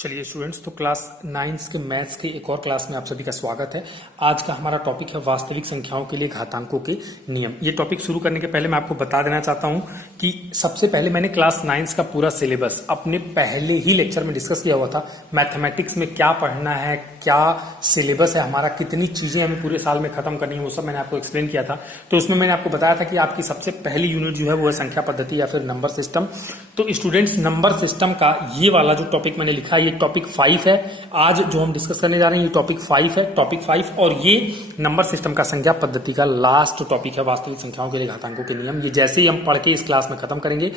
चलिए स्टूडेंट्स, तो क्लास 9 के मैथ्स के एक और क्लास में आप सभी का स्वागत है। आज का हमारा टॉपिक है वास्तविक संख्याओं के लिए घातांकों के नियम। ये टॉपिक शुरू करने के पहले मैं आपको बता देना चाहता हूं कि सबसे पहले मैंने क्लास 9 का पूरा सिलेबस अपने पहले ही लेक्चर में डिस्कस किया हुआ था। मैथमेटिक्स में क्या पढ़ना है, क्या सिलेबस है हमारा, कितनी चीजें हमें पूरे साल में खत्म करनी है, वो सब मैंने आपको एक्सप्लेन किया था। तो उसमें मैंने आपको बताया था कि आपकी सबसे पहली यूनिट जो है वो है संख्या पद्धति या फिर नंबर सिस्टम। तो स्टूडेंट्स, नंबर सिस्टम का ये वाला जो टॉपिक मैंने लिखा है, ये टॉपिक 5 है। आज जो हम डिस्कस करने जा रहे हैं ये टॉपिक 5 है, टॉपिक 5। और ये नंबर सिस्टम का संख्या पद्धति का लास्ट टॉपिक है, वास्तविक संख्याओं के लिए घातांकों के नियम। ये जैसे ही हम पढ़ के इस क्लास में खत्म करेंगे,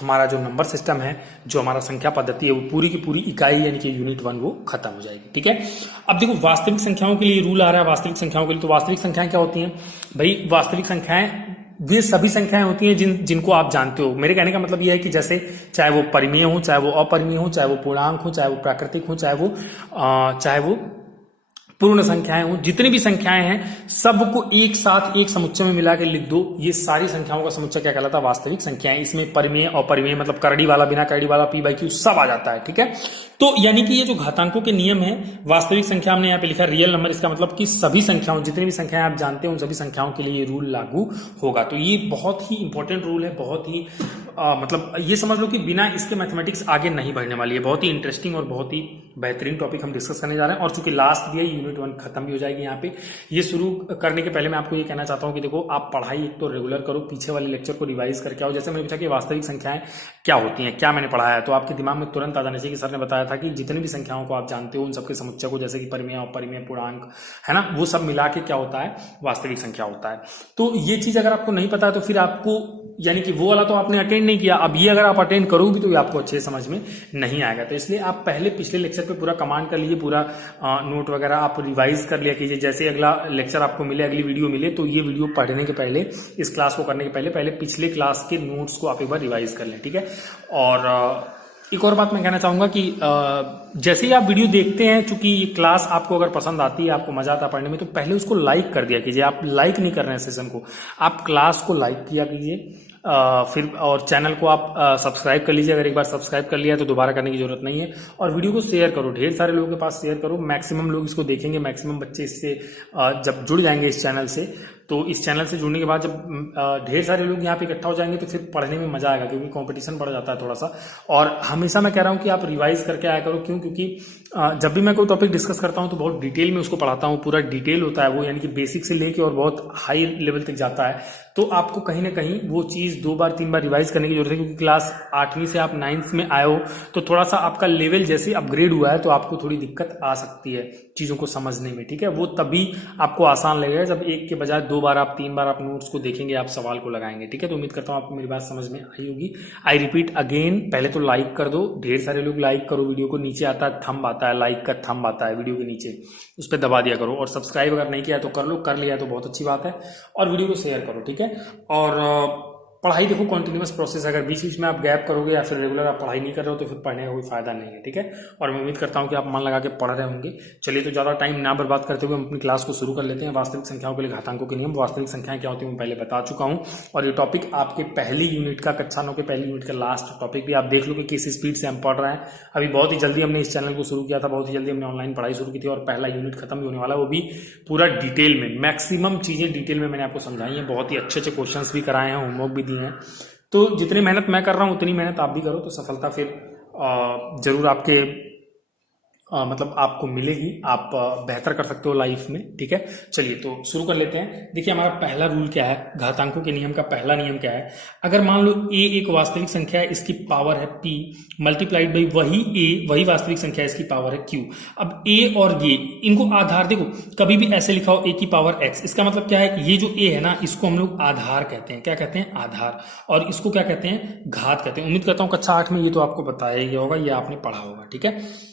हमारा जो नंबर सिस्टम है, जो हमारा संख्या पद्धति है, वो पूरी की पूरी इकाई यानी कि यूनिट 1 वो खत्म हो जाएगी। ठीक है। अब देखो, वास्तविक संख्याओं के लिए रूल आ रहा है। वास्तविक संख्याओं के लिए तो वास्तविक संख्याएं क्या होती हैं भाई? वास्तविक संख्याएं वे सभी संख्याएं होती हैं जिनको आप जानते हो। मेरे कहने का मतलब यह है कि जैसे चाहे वो परिमेय हो, चाहे वो अपरिमेय हो, चाहे वो पूर्णांक हो, चाहे वो प्राकृतिक हो, चाहे वो पूर्ण संख्याएं हो, जितनी भी संख्याएं हैं सबको एक साथ एक समुच्चय में मिला के लिख दो। ये सारी संख्याओं का समुच्चय क्या कहलाता है? वास्तविक संख्याएं। इसमें परिमेय, अपरिमेय मतलब करड़ी वाला, बिना करड़ी वाला, p/q सब आ जाता है। ठीक है। तो यानी कि ये जो घातांकों के नियम है, वास्तविक संख्या हमने यहाँ पे लिखा रियल नंबर, इसका मतलब कि सभी संख्याओं, जितनी भी संख्याएं आप जानते हैं उन सभी संख्याओं के लिए ये रूल लागू होगा। तो ये बहुत ही इंपॉर्टेंट रूल है, बहुत ही मतलब ये समझ लो कि बिना इसके मैथमेटिक्स आगे नहीं बढ़ने वाली है। बहुत ही इंटरेस्टिंग और बहुत ही बेहतरीन टॉपिक हम डिस्कस करने जा रहे हैं। और चूंकि लास्ट भी है, यूनिट 1 खत्म भी हो जाएगी यहाँ पे। ये शुरू करने के पहले मैं आपको ये कहना चाहता हूँ कि देखो, आप पढ़ाई एक तो रेगुलर करो, पीछे वाले लेक्चर को रिवाइज करके आओ। जैसे मैंने पूछा कि वास्तविक संख्याएं क्या होती हैं, क्या मैंने पढ़ाया है, तो आपके दिमाग में तुरंत आ जाना चाहिए कि सर ने बताया था कि जितनी भी संख्याओं को आप जानते हो उन सबके समुच्चय को, जैसे कि परिमेय, अपरिमेय, पूर्णांक है ना, वो सब मिला के क्या होता है? वास्तविक संख्या होता है। तो ये चीज अगर आपको नहीं पता है तो फिर आपको, यानी कि वो वाला तो आपने अटेंड नहीं किया, अब ये अगर आप अटेंड करोगे तो ये आपको अच्छे समझ में नहीं आएगा। तो इसलिए आप पहले पिछले लेक्चर पे पूरा कमांड कर लीजिए, पूरा नोट वगैरह आप रिवाइज कर लिया कीजिए। जैसे अगला लेक्चर आपको मिले, अगली वीडियो मिले, तो ये वीडियो पढ़ने के पहले, इस क्लास को करने के पहले पिछले क्लास के नोट्स को आप एक बार रिवाइज कर लें। ठीक है। और एक और बात मैं कहना चाहूंगा कि जैसे ही आप वीडियो देखते हैं, चूंकि ये क्लास आपको अगर पसंद आती है, आपको मजा आता है पढ़ने में, तो पहले उसको लाइक कर दिया कीजिए। आप लाइक नहीं कर रहे हैं सेशन को, आप क्लास को लाइक किया कीजिए। फिर और चैनल को आप सब्सक्राइब कर लीजिए। अगर एक बार सब्सक्राइब कर लिया तो दोबारा करने की जरूरत नहीं है। और वीडियो को शेयर करो, ढेर सारे लोगों के पास शेयर करो। मैक्सिमम लोग इसको देखेंगे, मैक्सिमम बच्चे इससे जब जुड़ जाएंगे इस चैनल से, तो इस चैनल से जुड़ने के बाद जब ढेर सारे लोग यहाँ पे इकट्ठा हो जाएंगे तो फिर पढ़ने में मजा आएगा, क्योंकि कंपटीशन बढ़ जाता है थोड़ा सा। और हमेशा मैं कह रहा हूँ कि आप रिवाइज करके आया करो। क्यों? क्योंकि जब भी मैं कोई टॉपिक डिस्कस करता हूँ तो बहुत डिटेल में उसको पढ़ाता हूँ, पूरा डिटेल होता है वो, यानी कि बेसिक से लेके और बहुत हाई लेवल तक जाता है। तो आपको कहीं ना कहीं वो चीज 2 बार 3 बार रिवाइज करने की जरूरत है, क्योंकि क्लास 8वीं से आप 9th में आए हो, तो थोड़ा सा आपका लेवल जैसे अपग्रेड हुआ है तो आपको थोड़ी दिक्कत आ सकती है चीजों को समझने में। ठीक है। वो तभी आपको आसान लगेगा जब एक के बजाय 2 बार आप 3 बार आप नोट्स को देखेंगे, आप सवाल को लगाएंगे। ठीक है। तो उम्मीद करता हूँ आपको मेरी बात समझ में आई होगी। आई रिपीट अगेन, पहले तो लाइक कर दो, ढेर सारे लोग लाइक करो वीडियो को। नीचे आता है थंब, आता है लाइक का थंब आता है वीडियो के नीचे, उस पर दबा दिया करो। और सब्सक्राइब अगर नहीं किया तो कर लो, कर लिया तो बहुत अच्छी बात है। और वीडियो को शेयर करो। ठीक है। और पढ़ाई देखो कॉन्टिन्यूअस प्रोसेस है। अगर बीच बीच में आप गैप करोगे या फिर रेगुलर आप पढ़ाई नहीं कर रहे हो तो फिर पढ़ने का कोई फायदा नहीं है। ठीक है। और मैं उम्मीद करता हूं कि आप मन लगा के पढ़ रहे होंगे। चलिए, तो ज्यादा टाइम ना बर्बाद करते हुए हम अपनी क्लास को शुरू कर लेते हैं। वास्तविक संख्याओं के लिए घातांकों के नियम। वास्तविक संख्याएं क्या होती है मैं पहले बता चुका हूं, और ये टॉपिक आपके पहली यूनिट का, कक्षा 9 के पहली यूनिट का लास्ट टॉपिक भी। आप देख लो कि किस स्पीड से हम पढ़ रहे हैं। अभी बहुत ही जल्दी हमने इस चैनल को शुरू किया था, बहुत ही जल्दी हमने ऑनलाइन पढ़ाई शुरू की थी, और पहला यूनिट खत्म भी होने वाला है, वो भी पूरा डिटेल में, मैक्सिमम चीजें डिटेल में मैंने आपको समझाई हैं। बहुत ही अच्छे अच्छे क्वेश्चन भी कराए हैं, होमवर्क भी दिए हैं। तो जितनी मेहनत मैं कर रहा हूं उतनी मेहनत आप भी करो, तो सफलता फिर जरूर आपके मतलब आपको मिलेगी। आप बेहतर कर सकते हो लाइफ में। ठीक है। चलिए, तो शुरू कर लेते हैं। देखिए, हमारा पहला रूल क्या है, घातांकों के नियम का पहला नियम क्या है? अगर मान लो a एक वास्तविक संख्या है, इसकी पावर है p मल्टीप्लाइड बाई वही a, वही वास्तविक संख्या है, इसकी पावर है q। अब a और ये, इनको आधार, देखो कभी भी ऐसे लिखा हो a की पावर x, इसका मतलब क्या है? ये जो a है ना, इसको हम लोग आधार कहते हैं। क्या कहते हैं? आधार। और इसको क्या कहते हैं? घात कहते हैं। उम्मीद करता हूं कक्षा 8 में ये तो आपको बताया ही होगा, ये आपने पढ़ा होगा। ठीक है।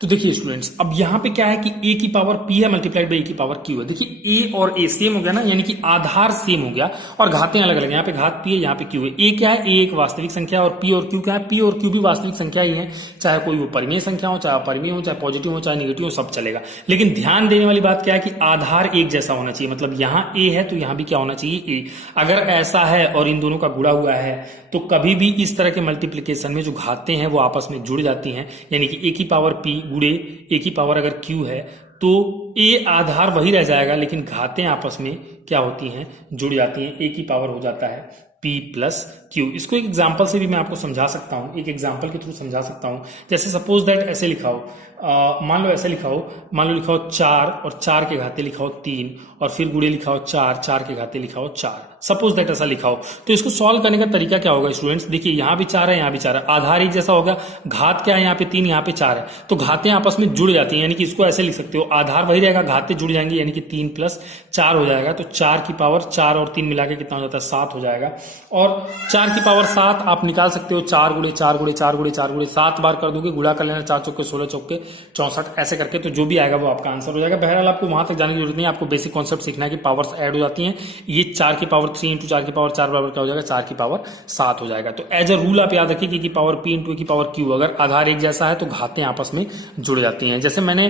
तो देखिए स्टूडेंट्स, अब यहाँ पे क्या है कि a की पावर p है मल्टीप्लाइड बाई a की पावर q है। देखिए a और a सेम हो गया ना, यानी कि आधार सेम हो गया और घातें अलग अलग। यहाँ पे घात p है, यहाँ पे q है। a क्या है? a एक वास्तविक संख्या, और p और q क्या है? p और q भी वास्तविक संख्या ही है, चाहे कोई वो परिमेय संख्या हो, चाहे अपरिमेय हो, चाहे पॉजिटिव हो, चाहे निगेटिव हो, सब चलेगा। लेकिन ध्यान देने वाली बात क्या है कि आधार एक जैसा होना चाहिए। मतलब यहाँ a है तो यहाँ भी क्या होना चाहिए? a। अगर ऐसा है और इन दोनों का गुणा हुआ है तो कभी भी इस तरह के मल्टीप्लिकेशन में जो घातें हैं वो आपस में जुड़ जाती हैं, यानी कि a की पावर p गुणे a की पावर अगर q है तो a आधार वही रह जाएगा, लेकिन घातें आपस में क्या होती हैं, जुड़ जाती हैं, a की पावर हो जाता है p प्लस q। इसको एक एग्जाम्पल से भी मैं आपको समझा सकता हूँ, एक एग्जाम्पल के थ्रू समझा सकता हूँ। जैसे सपोज दैट ऐसे लिखा हो, मान लो ऐसे लिखा हो, मान लो लिखा हो 4 और 4 के घाते लिखा हो 3 और फिर गुणे लिखा हो 4, 4 के घाते लिखा हो 4। सपोज दैट ऐसा लिखा हो, तो इसको सॉल्व करने का तरीका क्या होगा स्टूडेंट्स? देखिए यहाँ भी 4 है, यहाँ भी 4 है, आधार एक जैसा होगा, घात क्या है, यहाँ पे 3, यहाँ पे 4 है, तो घातें आपस में जुड़ जाती हैं, यानी कि इसको ऐसे लिख सकते हो, आधार वही रहेगा, घातें जुड़ जाएंगी, यानी कि 3 प्लस 4 हो जाएगा। तो 4 की पावर 4 और 3 मिला के कितना हो जाता है, 7 हो जाएगा। और 4 की पावर 7 आप निकाल सकते हो, 4 गुणे 4 गुणे 4 गुणे 4 गुणे 7 बार कर दोगे, गुणा कर लेना, 4 चौके 16 चौके 64, ऐसे करके तो जो भी आएगा वो आपका आंसर हो जाएगा। बहरहाल आपको वहां तक जाने की जरूरत नहीं है, आपको बेसिक कॉन्सेप्ट सीखना है कि पावर्स ऐड हो जाती हैं। ये 4 की पावर 3 इंटू 4 की पावर 4 बराबर क्या हो जाएगा, 4 की पावर 7 हो जाएगा। तो एज अ रूल आप याद रखिए कि पावर p इंटू की पावर q, अगर आधार एक जैसा है तो घातें आपस में जुड़ जाती हैं। जैसे मैंने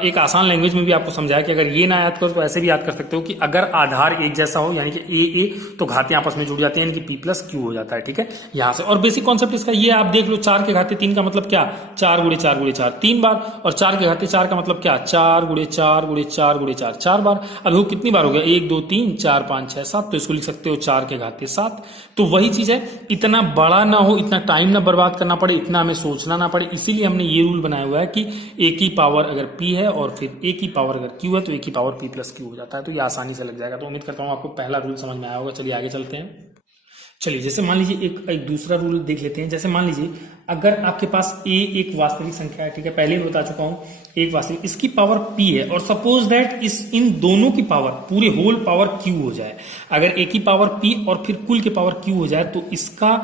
एक आसान लैंग्वेज में भी आपको समझाया कि अगर ये ना याद करो तो ऐसे भी याद कर सकते हो कि अगर आधार एक जैसा हो यानी कि a तो घातें आपस में जुड़ जाती हैं, यानी कि p प्लस q हो जाता है। ठीक है, यहां से। और बेसिक कॉन्सेप्ट इसका ये आप देख लो, 4 के घाते 3 का मतलब क्या, 4 गुणे 4 गुणे 4 3 बार, और 4 के घाते 4 का मतलब क्या, 4 गुणे 4 गुणे 4 गुणे 4 4 बार। अब वो कितनी बार हो गया, 1 2 3 4 5 6 7, तो इसको लिख सकते हो 4 के घाते 7। तो वही चीज है, इतना बड़ा ना हो, इतना टाइम ना बर्बाद करना पड़े, इतना हमें सोचना ना पड़े, इसीलिए हमने ये रूल बनाया हुआ है कि a की पावर अगर p है और फिर a की पावर अगर q है तो a की पावर p प्लस q हो जाता है। तो ये आसानी से लग जाएगा। तो उम्मीद करता हूँ आपको पहला रूल समझ में आया होगा। चलिए आगे चलते हैं। चलिए जैसे मान लीजिए एक दूसरा रूल देख लेते हैं। जैसे मान लीजिए अगर आपके पास a एक वास्तविक संख्या है, ठीक है, पहले भी बता चुका हूं, एक वास्तविक, इसकी पावर p है, और सपोज दैट इन दोनों की पावर पूरे होल पावर q हो जाए। अगर a की पावर p और फिर कुल की पावर q हो जाए तो इसका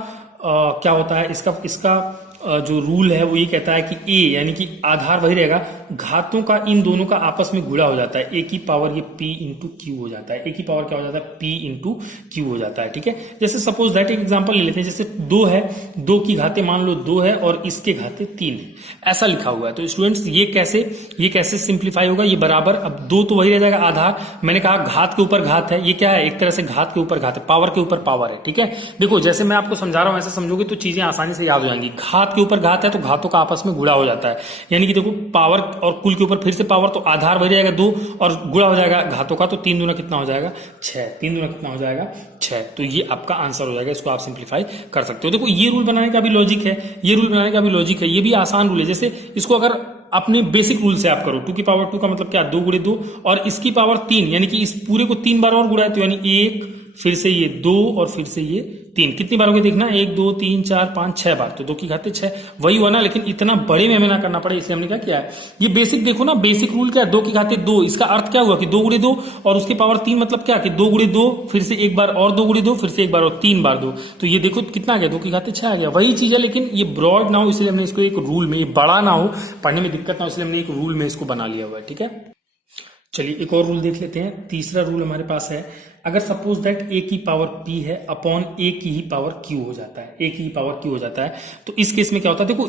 क्या होता है, इसका जो रूल है वो ये कहता है कि a यानी कि आधार वही रहेगा, घातों का इन दोनों का आपस में गुणा हो जाता है, a की पावर ये p इंटू क्यू हो जाता है, a की पावर क्या हो जाता है, p इंटू क्यू हो जाता है। ठीक है, जैसे सपोज दैट एक एग्जांपल ले लेते हैं। जैसे 2 है, 2 की घाते मान लो 2 है और इसके घाते 3 है, ऐसा लिखा हुआ है। तो स्टूडेंट्स ये कैसे सिंप्लीफाई होगा, ये बराबर, अब 2 तो वही रह जाएगा आधार, मैंने कहा घात के ऊपर घात है, ये क्या है, एक तरह से घात के ऊपर घात है, पावर के ऊपर पावर है। ठीक है, देखो जैसे मैं आपको समझा रहा हूं ऐसे समझोगे तो चीजें आसानी से याद हो जाएंगी। घात के ऊपर घात है तो घातों का आपस में गुणा हो जाता है, यानी कि देखो पावर और कुल के ऊपर फिर से पावर, तो आधार बढ़ जाएगा 2 और गुणा हो जाएगा घातों का, तो 3 दूना कितना हो जाएगा, 6, 3 दूना कितना हो जाएगा, 6। तो ये आपका आंसर हो जाएगा, इसको आप सिंप्लीफाई कर सकते हो। देखो ये रूल बनाने का भी लॉजिक है, ये भी आसान रूल है। जैसे इसको अगर अपने बेसिक रूल से आप करो, 2 की पावर 2 का मतलब क्या, 2 गुणे 2, और इसकी पावर 3, यानी कि इस पूरे को 3 बार और गुणा है, तो यानी 1 फिर से ये 2 और फिर से ये 3, कितनी बार हो गई देखना, 1 2 3 4 5 6 बार, तो 2 की घाते 6 वही हुआ ना। लेकिन इतना बड़े में हमें ना करना पड़े, इसलिए हमने क्या किया है, ये बेसिक देखो ना, बेसिक रूल क्या है, 2 की घाते 2, इसका अर्थ क्या हुआ कि 2 गुणे 2 और उसकी पावर 3, मतलब क्या कि 2 गुणे 2 फिर से एक बार और 2 गुणे 2 फिर से एक बार और 3 बार 2, तो ये देखो कितना आ गया, 2 की घाते 6 आ गया। वही चीज है, लेकिन ये ब्रॉड ना हो इसलिए हमने इसको एक रूल में, ये बड़ा ना हो, पढ़ने में दिक्कत ना हो, इसलिए हमने एक रूल में इसको बना लिया हुआ है। ठीक है, चलिए एक और रूल देख लेते हैं। तीसरा रूल हमारे पास है, अगर सपोज दैट a की पावर p है अपॉन a की ही पावर q हो जाता है, a की ही पावर q हो जाता है, तो इस केस में क्या होता है, देखो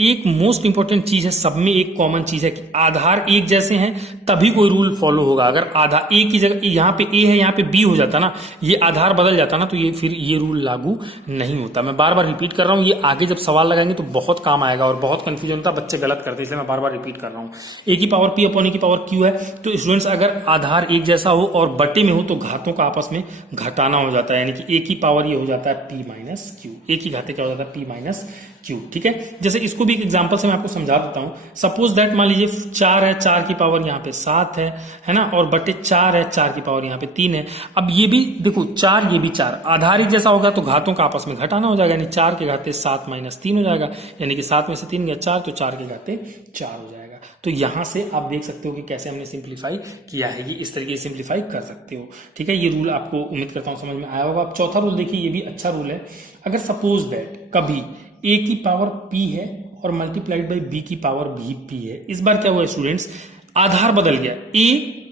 एक मोस्ट इंपॉर्टेंट चीज है, सब में एक कॉमन चीज है कि आधार एक जैसे हैं तभी कोई रूल फॉलो होगा। अगर आधार a की जगह यहाँ पे a है यहाँ पे b हो जाता ना, ये आधार बदल जाता ना, तो ये फिर ये रूल लागू नहीं होता। मैं बार बार रिपीट कर रहा हूँ, ये आगे जब सवाल लगाएंगे तो बहुत काम आएगा और बहुत कंफ्यूजन होता है, बच्चे गलत करते हैं, इसलिए मैं बार बार रिपीट कर रहा हूँ। a की पावर p अपॉन a की पावर q है, तो स्टूडेंट्स अगर आधार एक जैसा हो और बटे में हो तो घातों का आपस में घटाना हो जाता है, यानी कि a की पावर ये हो जाता है p माइनस क्यू, a की घाते क्या हो जाता है, p माइनस क्यू। ठीक है, जैसे इसको भी एक एग्जांपल से मैं आपको समझा देता हूं। सपोज दैट मान लीजिए 4 है, 4 की पावर यहाँ पे 7 है ना, और बटे 4 है, 4 की पावर यहाँ पे 3 है। अब ये भी देखो 4, ये भी 4, आधार एक जैसा होगा तो घातों का आपस में घटाना हो जाएगा, यानी 4 के घाते 7 माइनस 3 हो जाएगा, यानी कि 7 में से 3 गया 4, तो 4 के घाते 4 हो जाएगा। तो यहां से आप देख सकते हो कि कैसे हमने सिंप्लीफाई किया है, ये इस तरीके से सिंप्लीफाई कर सकते हो। ठीक है, ये रूल आपको उम्मीद करता हूं समझ में आया होगा। अब चौथा रूल देखिए, ये भी अच्छा रूल है। अगर सपोज दैट कभी a की पावर p है और मल्टीप्लाइड बाई b की पावर भी p है, इस बार क्या हुआ स्टूडेंट्स, आधार बदल गया, a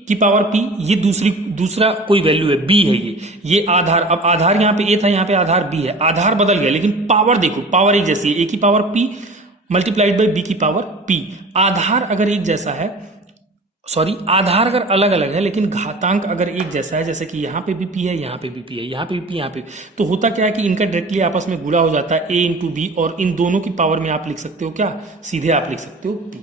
की पावर p, ये दूसरा कोई वैल्यू है b है, ये आधार, अब आधार यहाँ पे a था, यहाँ पे आधार b है, आधार बदल गया लेकिन पावर देखो, पावर एक जैसी है, a की power p multiplied by b की पावर p। आधार अगर एक जैसा है सॉरी, आधार अगर अलग अलग है लेकिन घातांक अगर एक जैसा है, जैसे कि यहाँ पे भी पी है, यहाँ पे भी पी है, यहाँ पे भी पी, यहाँ पे, तो होता क्या है कि इनका डायरेक्टली आपस में गुणा हो जाता है a इंटू बी, और इन दोनों की पावर में आप लिख सकते हो क्या, सीधे आप लिख सकते हो p।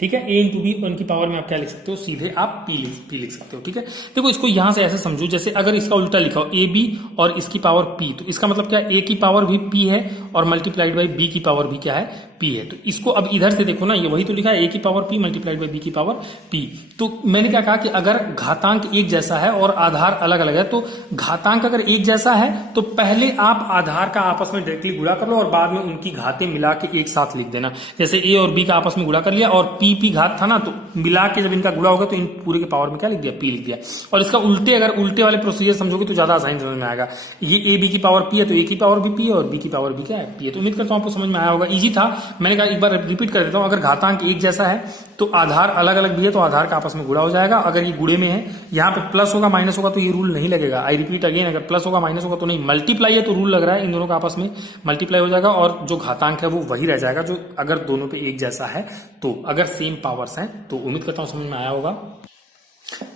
ठीक है, a इंटू बी उनकी पावर में आप क्या लिख सकते हो, सीधे आप p लिख सकते हो। ठीक है, देखो इसको यहां से ऐसे समझो, जैसे अगर इसका उल्टा लिखा हो a b और इसकी पावर p, तो इसका मतलब क्या है, a की पावर भी p है और मल्टीप्लाइड बाई b की पावर भी क्या है, p है। तो इसको अब इधर से देखो ना, ये वही तो लिखा है, a की power p multiplied by b की पावर p। तो मैंने क्या कहा कि अगर घातांक एक जैसा है और आधार अलग अलग है, तो घातांक अगर एक जैसा है तो पहले आप आधार का आपस में डायरेक्टली गुणा कर लो और बाद में उनकी घातें मिला के एक साथ लिख देना। जैसे a और b का आपस में गुणा कर लिया और p घात था ना, तो मिला के जब इनका गुणा होगा तो इन पूरे के पावर में क्या लिख दिया, p लिख दिया। और इसका उल्टे, अगर उल्टे वाले प्रोसीजर समझोगे तो ज्यादा आसानी समझ में आएगा। ये a b की पावर p है तो a की पावर भी p है और b की पावर भी क्या है, p है। तो उम्मीद करता हूं आपको समझ में आया होगा, इजी था। मैंने कहा एक बार रिपीट कर देता हूं, अगर घातांक एक जैसा है तो आधार अलग अलग भी है तो आधार का आपस में गुणा हो जाएगा। अगर ये गुणे में है, यहाँ पे प्लस होगा माइनस होगा तो ये रूल नहीं लगेगा। आई रिपीट अगेन, अगर प्लस होगा माइनस होगा तो नहीं, मल्टीप्लाई है तो रूल लग रहा है, इन दोनों का आपस में मल्टीप्लाई हो जाएगा और जो घातांक है वो वही रह जाएगा, जो अगर दोनों पे एक जैसा है तो, अगर सेम पावर्स हैं तो। उम्मीद करता हूँ समझ में आया होगा।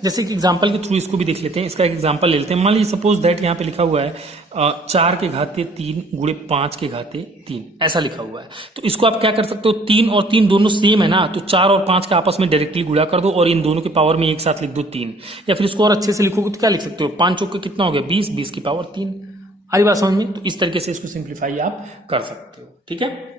जैसे कि एग्जांपल के थ्रू इसको भी देख लेते हैं। इसका एक एग्जांपल ले लेते हैं। मान लीजिए सपोज दैट यहाँ पे लिखा हुआ है 4 के घाते 3 गुणे 5 के घाते 3, ऐसा लिखा हुआ है। तो इसको आप क्या कर सकते हो, 3 और 3 दोनों सेम है ना, तो 4 और 5 का आपस में डायरेक्टली गुणा कर दो और इन दोनों के पावर में एक साथ लिख दो 3। या फिर इसको और अच्छे से लिखोगे तो क्या लिख सकते हो, 5 चौके कितना हो गया 20, 20 की पावर 3। आ रही बात समझ में? तो इस तरीके से इसको सिंप्लीफाई आप कर सकते हो। ठीक है,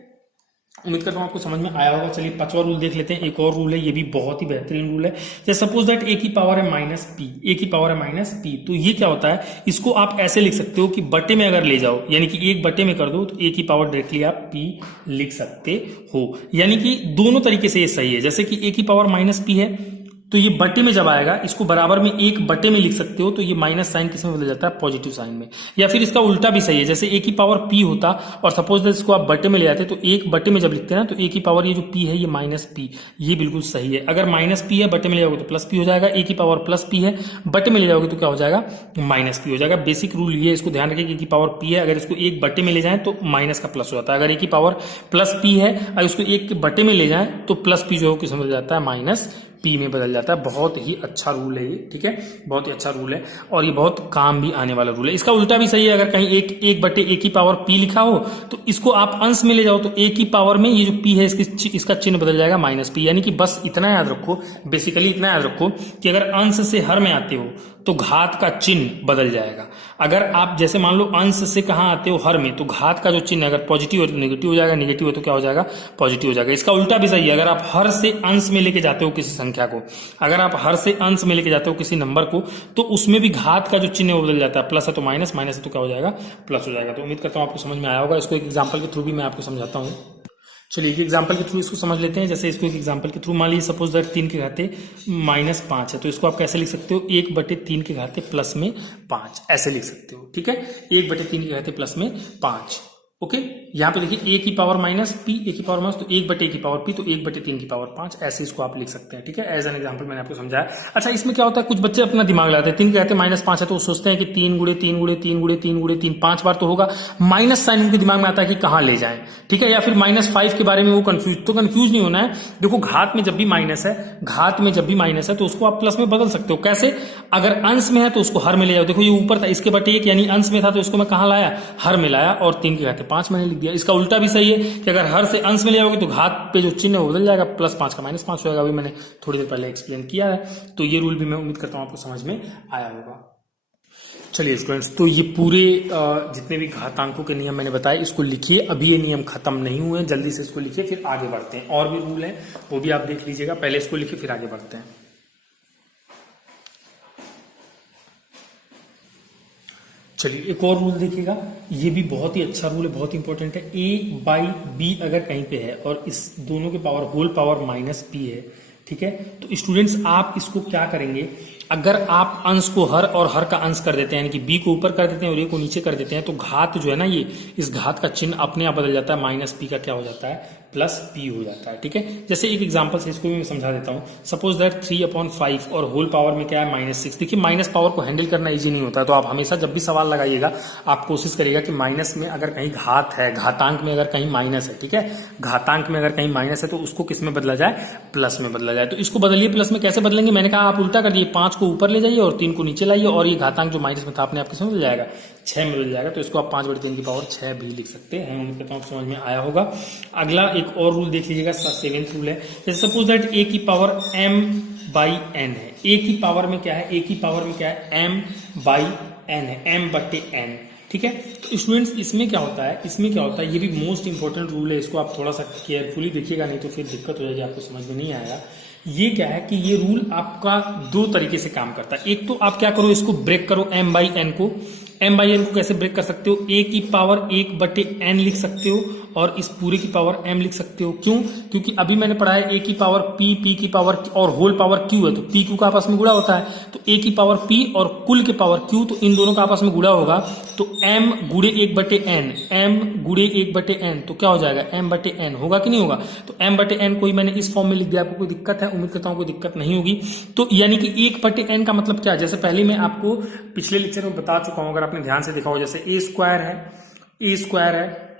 उम्मीद करता हूं आपको समझ में आया होगा। चलिए 5वां रूल देख लेते हैं। एक और रूल है, ये भी बहुत ही बेहतरीन रूल है। जैसे सपोज दैट a की पावर है माइनस पी, a की पावर है माइनस पी, तो ये क्या होता है, इसको आप ऐसे लिख सकते हो कि बटे में अगर ले जाओ, यानी कि एक बटे में कर दो तो a की पावर डायरेक्टली आप p लिख सकते हो। यानी कि दोनों तरीके से ये सही है। जैसे कि a की पावर माइनस पी है तो ये बटे में जब आएगा, इसको बराबर में एक बटे में लिख सकते हो, तो ये माइनस साइन किस में बदल जाता है, पॉजिटिव साइन में। या फिर इसका उल्टा भी सही है, जैसे a की पावर p होता और सपोज दैट इसको आप बटे में ले आते तो एक बटे में जब लिखते हैं ना, तो a की पावर ये जो p है ये माइनस p, ये बिल्कुल सही है। अगर माइनस p है बटे में ले जाओगे तो प्लस p हो जाएगा, a की पावर प्लस p है बटे में ले जाओगे तो क्या हो जाएगा, माइनस p हो जाएगा। बेसिक रूल ये, इसको ध्यान रखिए, a की पावर p है, अगर इसको एक बटे में ले जाए तो माइनस का प्लस हो जाता है। अगर a की पावर प्लस p है, अगर इसको एक बटे में ले जाए तो प्लस p जो है किस में बदल जाता है, माइनस p में बदल जाता है। बहुत ही अच्छा रूल है ये। ठीक है, बहुत ही अच्छा रूल है और ये बहुत काम भी आने वाला रूल है। इसका उल्टा भी सही है, अगर कहीं एक बटे a की पावर p लिखा हो तो इसको आप अंश में ले जाओ तो a की पावर में ये जो p है इसका चिन्ह बदल जाएगा माइनस p। यानी कि बस इतना याद रखो, बेसिकली इतना याद रखो कि अगर अंश से हर में आते हो तो घात का चिन्ह बदल जाएगा। अगर आप जैसे मान लो अंश से कहाँ आते हो, हर में, तो घात का जो चिन्ह अगर पॉजिटिव हो तो नेगेटिव हो जाएगा, नेगेटिव हो तो क्या हो जाएगा, पॉजिटिव हो जाएगा। इसका उल्टा भी सही है, अगर आप हर से अंश में लेके जाते हो किसी संख्या को, अगर आप हर से अंश में लेके जाते हो किसी नंबर को, तो उसमें भी घात का जो चिन्ह बदल जाता है। प्लस है तो माइनस, माइनस है तो क्या हो जाएगा, प्लस हो जाएगा। तो उम्मीद करता हूँ आपको समझ में आया होगा। इसको एक एग्जाम्पल के थ्रू भी मैं आपको समझाता हूँ। चलिए एक एग्जाम्पल के थ्रू इसको समझ लेते हैं। जैसे इसको एक एग्जाम्पल के थ्रू, मान लीजिए सपोज दैट 3 के घाते माइनस 5 है, तो इसको आप कैसे लिख सकते हो, 1/3 के घाते प्लस में 5, ऐसे लिख सकते हो। ठीक है, 1/3 के घाते प्लस में 5। ओके, यहाँ पे देखिए a की पावर माइनस p, a की पावर माइनस, तो 1/a की पावर p, तो 1/3 की पावर 5, ऐसे इसको आप लिख सकते हैं। ठीक है, एज एन एग्जांपल मैंने आपको समझाया। अच्छा, इसमें क्या होता है, कुछ बच्चे अपना दिमाग लगाते हैं, 3 के कहते हैं माइनस 5 है तो वो सोचते हैं कि 3 गुणे 3 गुणे 3 गुणे 3 गुणे 3 5 बार तो होगा, माइनस साइन उनके दिमाग में आता है कि कहाँ ले जाए। ठीक है, या फिर -5 के बारे में वो कंफ्यूज, तो कंफ्यूज नहीं होना है। देखो घात में जब भी माइनस है, घात में जब भी माइनस है तो उसको आप प्लस में बदल सकते हो। कैसे, अगर अंश में है तो उसको हर में ले जाओ। देखो ये ऊपर था, इसके बटे 1 यानी अंश में था तो इसको मैं कहाँ लाया, हर में लाया, और 3 के घाते 5 मैंने लिख दिया। इसका उल्टा भी सही है कि अगर हर से अंश में ले जाओगे तो घात पे जो चिन्ह है वो बदल जाएगा, +5 का -5 हो जाएगा। अभी मैंने थोड़ी देर पहले एक्सप्लेन किया है, तो ये रूल भी मैं उम्मीद करता हूं आपको समझ में आया होगा। चलिए स्टूडेंट्स, तो ये पूरे जितने भी घातांकों के नियम मैंने बताए इसको लिखिए। अभी ये नियम खत्म नहीं हुए, जल्दी से इसको लिखिए, फिर आगे बढ़ते हैं। और भी रूल है वो भी आप देख लीजिएगा, पहले इसको लिखिए फिर आगे बढ़ते हैं। चलिए एक और रूल देखिएगा, ये भी बहुत ही अच्छा रूल है, बहुत इंपॉर्टेंट है। a/b अगर कहीं पे है और इस दोनों के पावर होल पावर -p है, ठीक है, तो स्टूडेंट्स आप इसको क्या करेंगे, अगर आप अंश को हर और हर का अंश कर देते हैं, यानी कि बी को ऊपर कर देते हैं और ए को नीचे कर देते हैं, तो घात जो है ना, ये इस घात का चिन्ह अपने आप बदल जाता है, माइनस पी का क्या हो जाता है, प्लस पी हो जाता है। ठीक है, जैसे एक एग्जांपल से इसको भी मैं समझा देता हूं। सपोज दैट 3/5 और होल पावर में क्या है, -6। देखिए माइनस पावर को हैंडल करना इजी नहीं होता है, तो आप हमेशा जब भी सवाल लगाइएगा आप कोशिश करिएगा कि माइनस में अगर कहीं घात है, घातांक में अगर कहीं माइनस है, ठीक है, घातांक में अगर कहीं माइनस है तो उसको किस में बदला जाए, प्लस में बदला जाए। तो इसको बदलिए प्लस में। कैसे बदलेंगे, मैंने कहा आप उल्टा कर दिए, 5 को ऊपर ले जाइए और 3 को नीचे लाइए, और ये घातांक जो माइनस में था अपने आप किसमें बदल जाएगा, 6 में बदल जाएगा। तो इसको आप 5/3 की पावर 6 भी लिख सकते हैं। उम्मीद करता हूँ समझ में आया होगा। अगला एक और रूल देख लीजिएगा, 7th रूल है। जैसे सपोज दैट a की पावर m/n है। a की पावर में क्या है, a की पावर में क्या है, m/n है, m/n। ठीक है, तो स्टूडेंट्स इसमें क्या होता है, इसमें क्या होता है, ये भी मोस्ट इंपॉर्टेंट रूल है, इसको आप थोड़ा सा केयरफुली देखिएगा, नहीं तो फिर दिक्कत हो जाएगी, आपको समझ में नहीं आएगा। ये क्या है कि ये रूल आपका 2 तरीके से काम करता है। एक तो आप क्या करो, इसको ब्रेक करो, m/n को। m/n को कैसे ब्रेक कर सकते हो, a की पावर 1/n लिख सकते हो और इस पूरे की पावर m लिख सकते हो। क्यों, क्योंकि अभी मैंने पढ़ा है a की पावर p, p की पावर और होल पावर q है, तो p q का आपस में गुणा होता है, तो a की पावर p और कुल के पावर q, तो इन दोनों का आपस में गुणा होगा, तो m गुणे 1/n, m गुणे 1/n, तो क्या हो जाएगा, m/n होगा कि नहीं होगा। तो m/n को ही मैंने इस फॉर्म में लिख दिया। आपको कोई दिक्कत है, उम्मीद करता हूं कोई दिक्कत नहीं होगी। तो यानी कि 1/n का मतलब क्या है, जैसे पहले मैं आपको पिछले लेक्चर में बता चुका हूं, अगर आपने ध्यान से देखा हो, जैसे a स्क्वायर है, a स्क्वायर है,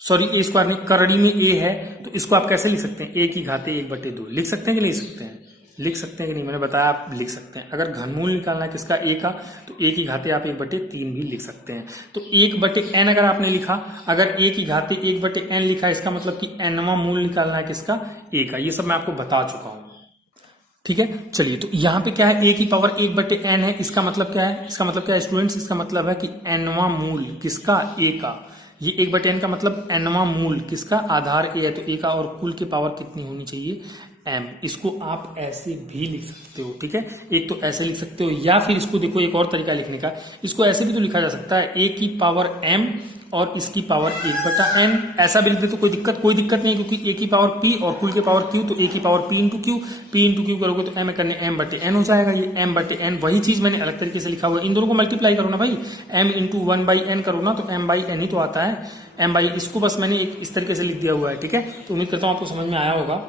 सॉरी a स्क्वायर नहीं, करड़ी में a है, तो इसको आप कैसे लिख सकते हैं, a की घाते 1/2 लिख सकते हैं कि नहीं सकते हैं, लिख सकते हैं कि नहीं, मैंने बताया आप लिख सकते हैं। अगर घनमूल निकालना है किसका, a का, तो a की घाते आप 1/3 भी लिख सकते हैं। तो 1/n अगर आपने लिखा, अगर a की घाते 1/n लिखा, इसका मतलब कि nवां मूल निकालना है किसका, a का। ये सब मैं आपको बता चुका हूं। ठीक है, चलिए, तो यहाँ पे क्या है, a की पावर 1/n है, इसका मतलब क्या है, इसका मतलब क्या है स्टूडेंट्स, इसका मतलब है कि nवां मूल किसका, a का। ये 1/n का मतलब nवां मूल किसका, आधार a है, तो a का, और कुल की पावर कितनी होनी चाहिए, m। इसको आप ऐसे भी लिख सकते हो। ठीक है, एक तो ऐसे लिख सकते हो, या फिर इसको देखो एक और तरीका लिखने का, इसको ऐसे भी तो लिखा जा सकता है, a की पावर m और इसकी पावर 1/n, ऐसा भी लिख दे तो कोई दिक्कत नहीं, क्योंकि a की पावर p और कुल के पावर q, तो a की पावर p इंटू q करोगे तो m करने m/n हो जाएगा। ये m/n वही चीज मैंने अलग तरीके से लिखा हुआ है, इन दोनों को मल्टीप्लाई करो ना भाई, m इंटू 1/n करो ना, तो m/n ही तो आता है, इसको बस मैंने एक इस तरीके से लिख दिया हुआ है। ठीक है, तो उम्मीद करता हूं आपको समझ में आया होगा।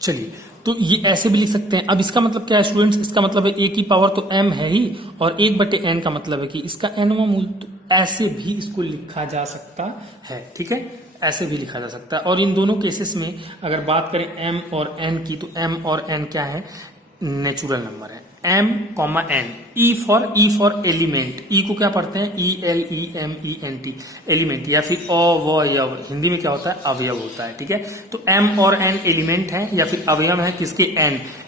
चलिए, तो ये ऐसे भी लिख सकते हैं। अब इसका मतलब क्या है स्टूडेंट्स, इसका मतलब है a की पावर तो m है ही, और 1/n का मतलब है कि इसका nवां मूल, तो ऐसे भी इसको लिखा जा सकता है। ठीक है, ऐसे भी लिखा जा सकता है। और इन दोनों केसेस में अगर बात करें m और n की, तो m और n क्या है, नेचुरल नंबर है, m, n। e for element, e को क्या पढ़ते हैं, ELEMENT, एलिमेंट, या फिर अवयव, हिंदी में क्या होता है, अवयव होता है। ठीक है, तो m और n एलिमेंट है या फिर अवयव है किसके,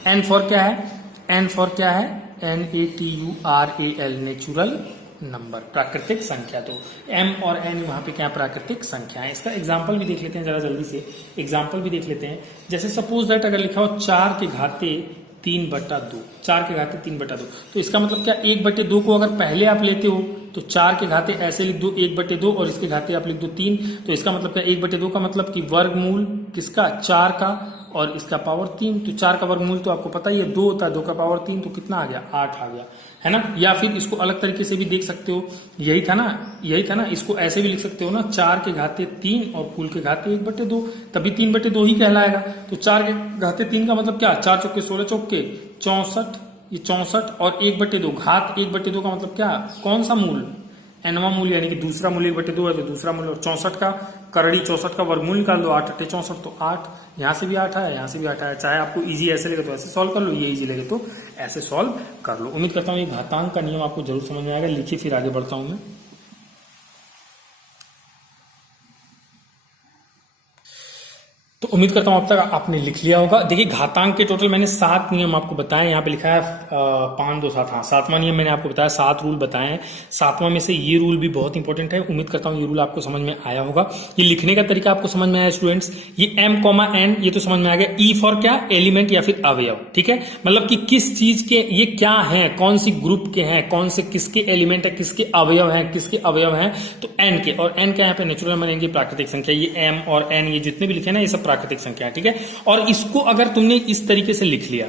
n फॉर क्या है, NATURAL, नेचुरल नंबर, प्राकृतिक संख्या। तो m और n वहां पे क्या प्राकृतिक संख्या है। इसका एग्जांपल भी देख लेते हैं, जरा जल्दी से एग्जांपल भी देख लेते हैं। जैसे सपोज दैट अगर लिखा हो 4 के घाते 3/2, 4 के घाते 3/2, तो इसका मतलब क्या, 1/2 को अगर पहले आप लेते हो तो 4 के घाते ऐसे लिख दो 1/2, और इसके घाते आप लिख दो 3, तो इसका मतलब क्या, 1/2 का मतलब कि वर्गमूल किसका, 4 का, और इसका पावर 3, तो 4 का वर्गमूल तो आपको पता ही है 2 होता है, 2 का पावर 3, तो कितना आ गया, 8 आ गया, है ना। या फिर इसको अलग तरीके से भी देख सकते हो, यही था ना, इसको ऐसे भी लिख सकते हो ना, 4 के घाते 3 और कुल के घाते 1/2, तभी 3/2 ही कहलाएगा। तो 4 के घाते 3 का मतलब क्या, 4 चौके 16 चौके 64, ये 64, और 1/2 घात 1/2 का मतलब क्या, कौन सा मूल, nवां मूल, यानी कि दूसरा मूल 1/2 है, तो दूसरा मूल, और 64 का करड़ी 64 का वर्गमूल निकाल दो, 8 8 64, तो 8, यहाँ से भी 8 आया, यहाँ से भी 8 आया। चाहे आपको इजी ऐसे लगे तो ऐसे सॉल्व कर लो, ये इजी लगे तो ऐसे सॉल्व कर लो। उम्मीद करता हूँ ये घातांक का नियम आपको जरूर समझ में आएगा। लिखिए, फिर आगे बढ़ता हूँ मैं। तो उम्मीद करता हूं अब तक आपने लिख लिया होगा। देखिए, घातांक के टोटल मैंने 7 नियम आपको बताए, यहाँ पे लिखा है 5 2 7, हाँ 7वां नियम मैंने आपको बताया, 7 रूल बताए हैं। 7वां में से ये रूल भी बहुत इंपॉर्टेंट है। उम्मीद करता हूँ ये रूल आपको समझ में आया होगा। ये लिखने का तरीका आपको समझ में आया स्टूडेंट्स। ये m, n ये तो समझ में आ गया। e फॉर क्या, एलिमेंट या फिर अवयव। ठीक है, मतलब कि किस चीज के ये क्या है, कौन सी ग्रुप के हैं, कौन से किसके एलिमेंट है, किसके अवयव है, किसके अवयव है, तो n के, और n का यहाँ पे नेचुरल नंबर, यानी प्राकृतिक संख्या। ये m और n ये जितने भी लिखे ना, ये सब प्राकृतिक संख्या है। ठीक है, और इसको अगर तुमने इस तरीके से लिख लिया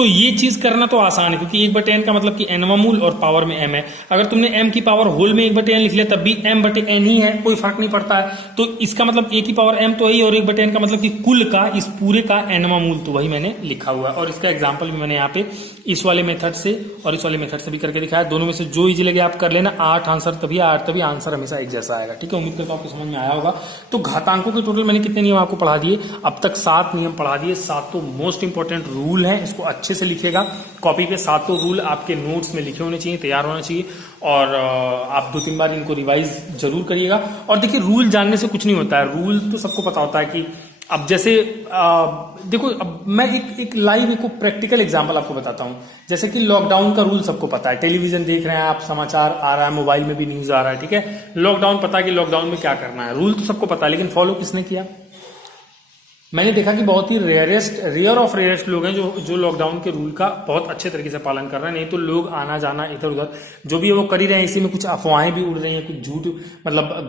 तो ये चीज करना तो आसान है, क्योंकि 1/n का मतलब कि nवां मूल और पावर में m है। अगर तुमने m की पावर होल में 1/n लिख लिया तब भी m/n ही है, कोई फर्क नहीं पड़ता है। तो इसका मतलब a की पावर m तो है और 1/n का मतलब कि कुल का इस पूरे का nवां मूल, तो वही मैंने लिखा हुआ है। और इसका एग्जाम्पल भी मैंने यहाँ पे इस वाले मेथड से और इस वाले मेथड से भी करके दिखाया। दोनों में से जो इजी लगे आप कर लेना। 8 आंसर तभी आंसर हमेशा एक जैसा आएगा। ठीक है, उम्मीद करता हूं आपको समझ में आया होगा। तो घातांकों के टोटल मैंने कितने नियम आपको पढ़ा दिए, अब तक 7 नियम पढ़ा दिए। 7 तो मोस्ट इंपॉर्टेंट रूल है, इसको अच्छे से लिखेगा कॉपी पे। 7 रूल आपके नोट्स में लिखे होने चाहिए, तैयार होना चाहिए, और आप 2-3 बार इनको रिवाइज जरूर करिएगा। और देखिए, रूल जानने से कुछ नहीं होता है, रूल तो सबको पता होता है कि अब जैसे देखो, अब मैं एक लाइव एक प्रैक्टिकल एग्जांपल आपको बताता हूं। जैसे कि लॉकडाउन का रूल सबको पता है, टेलीविजन देख रहे हैं आप, समाचार आ रहा है, मोबाइल में भी न्यूज आ रहा है। ठीक है, लॉकडाउन पता है कि लॉकडाउन में क्या करना है, रूल तो सबको पता है, लेकिन फॉलो किसने किया? मैंने देखा कि बहुत ही रेयर ऑफ रेयरेस्ट लोग हैं जो लॉकडाउन के रूल का बहुत अच्छे तरीके से पालन कर रहे हैं। नहीं तो लोग आना जाना इधर उधर जो भी है वो कर ही रहे हैं। इसी में कुछ अफवाहें भी उड़ रही हैं, कुछ झूठ मतलब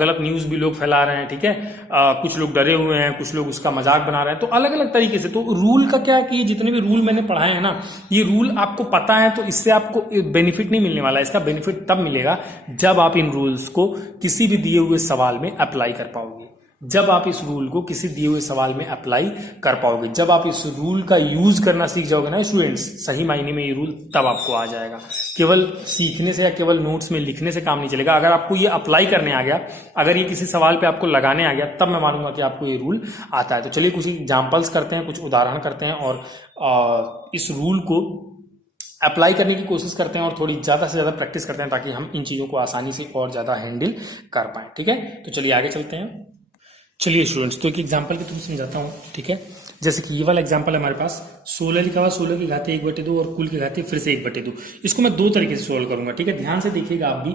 गलत न्यूज भी लोग फैला रहे हैं। ठीक है, कुछ लोग डरे हुए हैं, कुछ लोग उसका मजाक बना रहे हैं, तो अलग अलग तरीके से। तो रूल का क्या है कि जितने भी रूल मैंने पढ़ाए हैं ना, ये रूल आपको पता है तो इससे आपको बेनिफिट नहीं मिलने वाला है। इसका बेनिफिट तब मिलेगा जब आप इन रूल्स को किसी भी दिए हुए सवाल में अप्लाई कर पाओगे। जब आप इस रूल को किसी दिए हुए सवाल में अप्लाई कर पाओगे, जब आप इस रूल का यूज करना सीख जाओगे ना स्टूडेंट्स, सही मायने में ये रूल तब आपको आ जाएगा। केवल सीखने से या केवल नोट्स में लिखने से काम नहीं चलेगा। अगर आपको ये अप्लाई करने आ गया, अगर ये किसी सवाल पे आपको लगाने आ गया, तब मैं मानूंगा कि आपको ये रूल आता है। तो चलिए कुछ एग्जाम्पल्स करते हैं, कुछ उदाहरण करते हैं और इस रूल को अप्लाई करने की कोशिश करते हैं और थोड़ी ज्यादा से ज्यादा प्रैक्टिस करते हैं, ताकि हम इन चीजों को आसानी से और ज्यादा हैंडल कर पाए। ठीक है, तो चलिए आगे चलते हैं। चलिए स्टूडेंट्स, तो एक एग्जांपल के थ्रू समझाता हूँ। ठीक है, जैसे कि ये वाला एग्जांपल है हमारे पास, 16 लिखा हुआ, 16 की घाते 1/2 और कुल की घाते फिर से 1/2। इसको मैं 2 तरीके से सोल्व करूंगा। ठीक है, ध्यान से देखिएगा आप भी।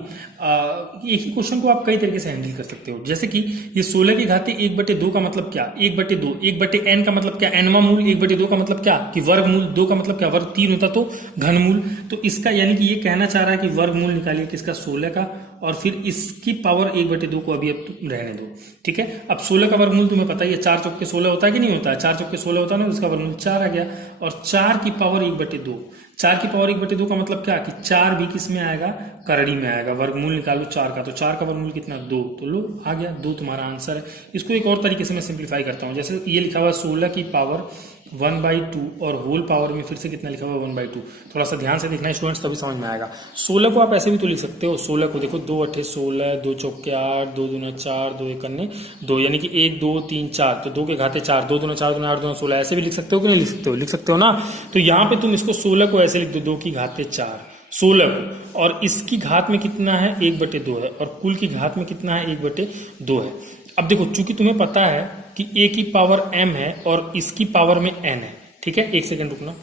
एक ही क्वेश्चन को आप कई तरीके से हैंडल कर सकते हो। जैसे कि ये 16 की घाते 1/2 का मतलब क्या? 1/2 1/n का मतलब क्या? nवां मूल। 1/2 का मतलब क्या कि वर्गमूल। 2 का मतलब क्या? वर्ग। 3 होता तो घनमूल। तो इसका यानी कि ये कहना चाह रहा है कि वर्गमूल निकालिए किसका? 16 का, और फिर इसकी पावर 1/2 को अभी अब रहने दो। ठीक है, अब 16 का वर्गमूल तुम्हें पता ही है, 4 चौके 16 होता है कि नहीं होता है? 4 चौके 16 होता है ना, उसका वर्गमूल 4 आ गया। और 4 की पावर 1/2, 4 की पावर 1/2 का मतलब क्या कि 4 भी किस में आएगा? करड़ी में आएगा। वर्गमूल निकालो 4 का, तो 4 का वर्गमूल कितना? 2। तो लो आ गया, 2 तुम्हारा आंसर है। इसको एक और तरीके से मैं सिंप्लीफाई करता हूँ। जैसे ये लिखा हुआ 16 की पावर 1/2 और होल पावर में फिर से कितना लिखा हुआ? 1/2। थोड़ा सा ध्यान से देखना है स्टूडेंट्स, तभी समझ में आएगा। 16 को आप ऐसे भी तो लिख सकते हो। 16 को देखो, 2 8 16, 2 चौके 8, 2 दूना 4, 2 एकन्ने 2, यानी कि 1 2 3 4, तो 2 के घाते 4, 2 दूना 4 दूना 8 दूना 16। ऐसे भी लिख सकते हो कि नहीं लिख सकते हो? लिख सकते हो ना। तो यहाँ पे तुम इसको 16 को ऐसे लिख दो, 2 की घाते 4 16 को, और इसकी घात में कितना है? 1/2 है, और कुल की घात में कितना है? 1/2 है। अब देखो, चूंकि तुम्हें पता है कि a की पावर m है और इसकी पावर में n है। ठीक है, एक सेकंड रुकना।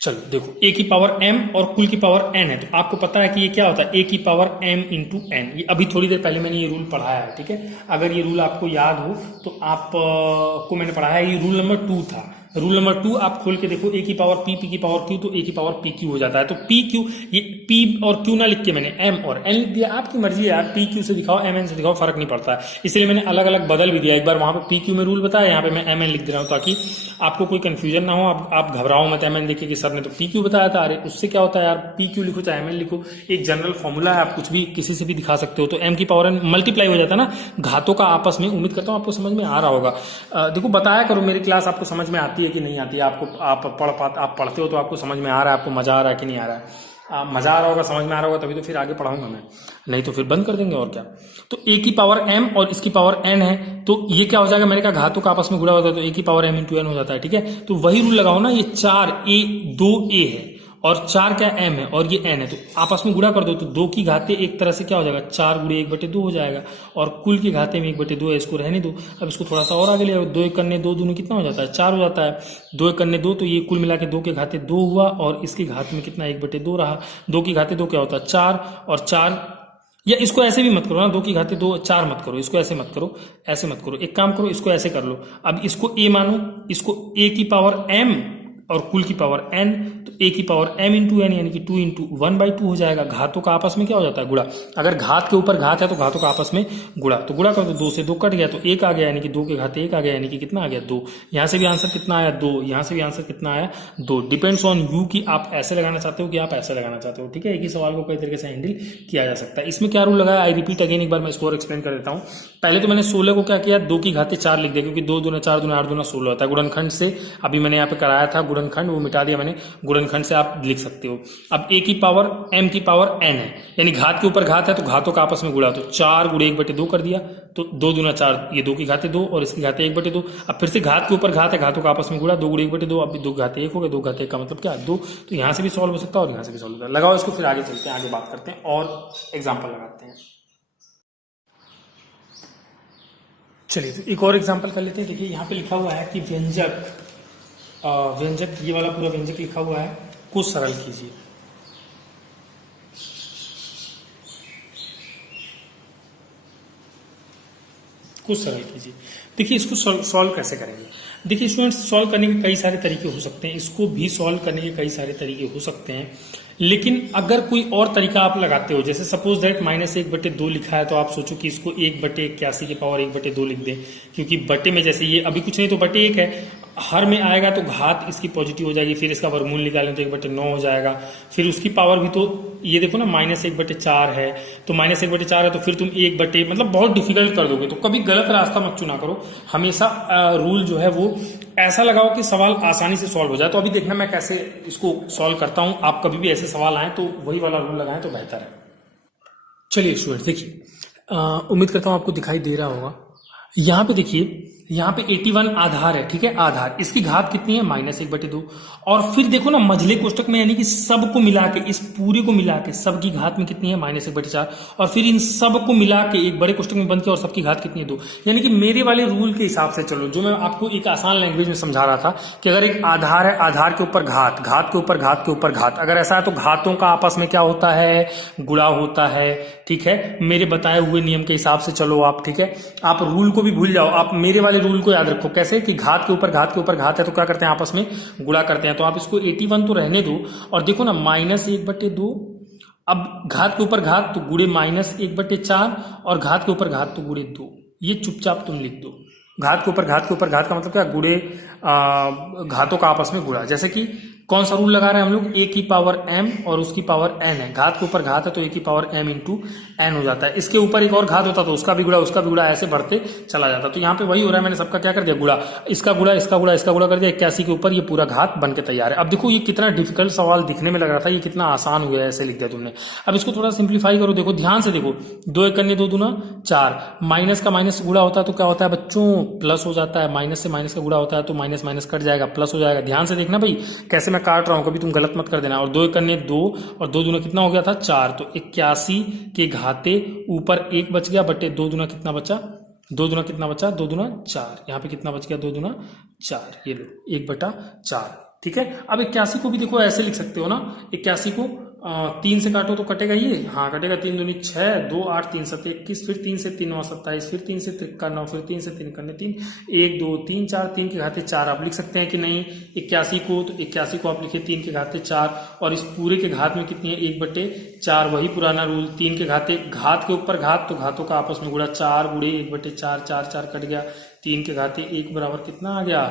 चलो देखो, a की पावर m और कुल की पावर n है, तो आपको पता है कि ये क्या होता है? a की पावर m इंटू n। ये अभी थोड़ी देर पहले मैंने ये रूल पढ़ाया है। ठीक है, अगर ये रूल आपको याद हो तो आप को मैंने पढ़ाया है। ये रूल नंबर 2 था। रूल नंबर 2 आप खोल के देखो, a की पावर p, p की पावर q, तो a की पावर pq हो जाता है। तो pq, ये p और q ना लिख के मैंने m और n लिख दिया। आपकी मर्जी है यार, pq से दिखाओ mn से दिखाओ, फर्क नहीं पड़ता है। इसलिए मैंने अलग अलग बदल भी दिया। एक बार वहां पे pq में रूल बताया, यहाँ पे मैं mn लिख दे रहा हूँ, ताकि आपको कोई कंफ्यूजन ना हो। आप घबराओ मत। mn देखिए कि सर ने तो pq बताया था, अरे उससे क्या होता है यार, pq लिखो चाहे mn लिखो, एक जनरल फॉर्मूला है, आप कुछ भी किसी से भी दिखा सकते हो। तो m की पावर n मल्टीप्लाई हो जाता है ना घातों का आपस में। उम्मीद करता हूँ आपको समझ में आ रहा होगा। देखो, बताया करो, मेरी क्लास आपको समझ में आती है कि नहीं आती है? आप पढ़ते हो तो आपको समझ में आ रहा है, आपको मजा आ रहा है कि नहीं आ रहा है? मजा आ रहा होगा, समझ में आ रहा होगा, तभी तो फिर आगे पढ़ाऊंगा मैं, नहीं तो फिर बंद कर देंगे और क्या। तो a की पावर m और इसकी पावर n है, तो ये क्या हो जाएगा? मैंने कहा घातों का आपस में गुणा होता है, तो a की पावर m इंटू n हो जाता है। ठीक है, तो वही रूल लगाओ ना। ये 4a 2a है और 4 क्या m है और ये n है, तो आपस में गुणा कर दो, तो 2 की घाते एक तरह से क्या हो जाएगा? 4 गुणे 1/2 हो जाएगा, और कुल की घाते में 1/2 है, इसको रहने दो। अब इसको थोड़ा सा और आगे ले आओ, 2 एकन्ने 2 दूनी कितना हो जाता है? 4 हो जाता है। 2 एकन्ने 2, तो ये कुल मिला के 2 के घाते 2 हुआ, और इसकी घात में कितना? 1/2 रहा। 2 की घाते 2 क्या होता है? 4, और 4, या इसको ऐसे भी मत करो ना, 2 की घाते 2 4 मत करो, इसको ऐसे मत करो, ऐसे मत करो। एक काम करो, इसको ऐसे कर लो। अब इसको a मानो, इसको a की पावर m और कुल की पावर n, तो a की पावर m इंटू एन यानी कि 2 इंटू 1/2 हो जाएगा। घातों का आपस में क्या हो जाता है, गुणा। अगर घात के ऊपर घात है तो घातों का आपस में गुणा, तो गुणा कर दो, 2 से 2 कट गया तो 1 आ गया, यानी कि 2 के घाते 1 आ गया, यानी कि कितना आ गया 2। यहाँ से भी आंसर कितना आया 2, यहाँ से भी आंसर कितना आया 2। डिपेंड्स ऑन यू कि आप ऐसे लगाना चाहते हो कि आप ऐसे लगाना चाहते हो, ठीक है। एक ही सवाल को कई तरीके से हैंडल किया जा सकता है। इसमें क्या रूल लगा है, आई रिपीट अगेन, एक बार मैं इसको और एक्सप्लेन कर देता हूँ। पहले तो मैंने 16 को क्या किया, 2 की घाते 4 लिख दिया, क्योंकि 2 दूना 4 दूना 8 दूना 16 होता है। गुणनखंड से अभी मैंने यहाँ पे कराया था गुणनखंड, वो मिटा दिया मैंने, गुणनखंड से आप लिख सकते हो। अब a की पावर m की पावर n है, यानी घात के ऊपर घात है तो घातों का आपस में गुणा, तो 4 गुणे 1/2 कर दिया, तो 2 दूना 4, ये 2 की घाते 2 और इसकी घाते 1/2। अब फिर से घात के ऊपर घात है, घातों का आपस में गुणा, 2 गुणे 1/2, अब 2 घाते 1 हो गए, 2 घाते 1 का मतलब क्या 2। तो यहाँ से भी सॉल्व हो सकता है और यहाँ से भी सॉल्व होता है। लगाओ इसको, फिर आगे चलते हैं, आगे बात करते हैं और एग्जाम्पल लगाते हैं। चलिए तो एक और एग्जाम्पल कर लेते हैं। देखिए यहाँ पे लिखा हुआ है कि व्यंजक ये वाला पूरा व्यंजक लिखा हुआ है, कुछ सरल कीजिए। कुछ सरल कीजिए। देखिए इसको सॉल्व कैसे करेंगे। देखिए स्टूडेंट्स, सॉल्व करने के कई सारे तरीके हो सकते हैं, इसको भी सॉल्व करने के कई सारे तरीके हो सकते हैं, लेकिन अगर कोई और तरीका आप लगाते हो, जैसे सपोज दैट -1/2 लिखा है, तो आप सोचो कि इसको 1/81 की पावर 1/2 लिख दें, क्योंकि बटे में जैसे ये अभी कुछ नहीं तो बटे 1 है, हर में आएगा तो घात इसकी पॉजिटिव हो जाएगी, फिर इसका वर्गमूल निकालें तो 1/9 हो जाएगा, फिर उसकी पावर भी, तो ये देखो ना -1/4 है, तो -1/4 है तो फिर तुम 1 मतलब बहुत डिफिकल्ट कर दोगे। तो कभी गलत रास्ता मत चुना करो, हमेशा रूल जो है वो ऐसा लगाओ कि सवाल आसानी से सॉल्व हो जाए। तो अभी देखना मैं कैसे इसको सॉल्व करता हूं, आप कभी भी ऐसे सवाल आए तो वही वाला रूल लगाएं तो बेहतर है। चलिए स्टूडेंट्स देखिए, उम्मीद करता हूं आपको दिखाई दे रहा होगा। यहाँ पे देखिए, यहाँ पे 81 आधार है, ठीक है, आधार, इसकी घात कितनी है -1/2, और फिर देखो ना मझले कोष्टक में, यानी कि सबको मिला के, इस पूरे को मिला के सबकी घात में कितनी है -1/4, और फिर इन सबको मिला के एक बड़े कोष्टक में बंद किया और सबकी घात कितनी है 2। यानी कि मेरे वाले रूल के हिसाब से चलो, जो मैं आपको एक आसान लैंग्वेज में समझा रहा था कि अगर एक आधार है, आधार के ऊपर घात, घात के ऊपर घात के ऊपर घात, अगर ऐसा है तो घातों का आपस में क्या होता है, गुणा होता है, ठीक है। मेरे बताए हुए नियम के हिसाब से चलो आप, ठीक है। आप रूल को भी भूल जाओ, आप मेरे वाले रूल को याद रखो। कैसे कि घात के ऊपर घात के ऊपर घात है तो क्या करते हैं, आपस में गुणा करते हैं। तो आप इसको 81 तो रहने दो, और देखो ना -1/2, अब घात के ऊपर घात तो गुणे -1/4, और घात के ऊपर घात तो गुणे 2। ये चुपचाप तुम लिख दो। घात के ऊपर घात के ऊपर घात का मतलब क्या, गुणे घातों का आपस में गुणा। जैसे कि कौन सा रूल लगा रहे हैं हम लोग, a की पावर m और उसकी पावर n है, घात के ऊपर घात है तो a की पावर m इंटू n हो जाता है। इसके ऊपर एक और घात होता तो उसका भी गुणा, उसका भी गुणा, ऐसे बढ़ते चला जाता। तो यहाँ पे वही हो रहा है, मैंने सबका क्या कर दिया, गुणा, इसका गुणा, इसका गुणा, इसका गुणा कर दिया, 81 के ऊपर ये पूरा घात बन के तैयार है। अब देखो ये कितना डिफिकल्ट सवाल दिखने में लग रहा था, ये कितना आसान हो गया, ऐसे लिख दिया तुमने। अब इसको थोड़ा सिंप्लीफाई करो, देखो ध्यान से देखो, 2 × 2 दूना 4, माइनस का माइनस गुणा होता है तो क्या होता है बच्चों, प्लस हो जाता है, माइनस से माइनस का गुणा होता है तो माइनस माइनस कट जाएगा, प्लस हो जाएगा। ध्यान से देखना भाई कैसे मैं काट रहा हूं, कभी तुम गलत मत कर देना। और 2 × 2 और 2 दूना कितना हो गया था 4, तो 81 के घाते ऊपर 1 बच गया, बटे 2 दूना कितना बचा, 2 दूना कितना बचा, 2 दूना 4, यहाँ पे कितना बच गया, 2 दूना 4, ये लो 1/4, ठीक है। अब 81 को भी देखो ऐसे लिख सकते हो ना, 81 को 3 से काटो तो कटेगा ये, हाँ कटेगा, 3 दूनी 6, 2 8 3 7 21, फिर 3 से 3 9 27, फिर 3 से 3 9, फिर 3 से 3 करने 3, 1 2 3 4, 3 के घाते 4 आप लिख सकते हैं कि नहीं। 81 को, तो 81 को आप लिखे 3 के घाते 4, और इस पूरे के घात में कितनी है 1/4, वही पुराना रूल, 3 के घाते, घात के ऊपर घात तो घातों का आपस में गुणा, 4 गुणे 1/4, 4 4 कट गया, 3 के घाते 1 बराबर कितना आ गया,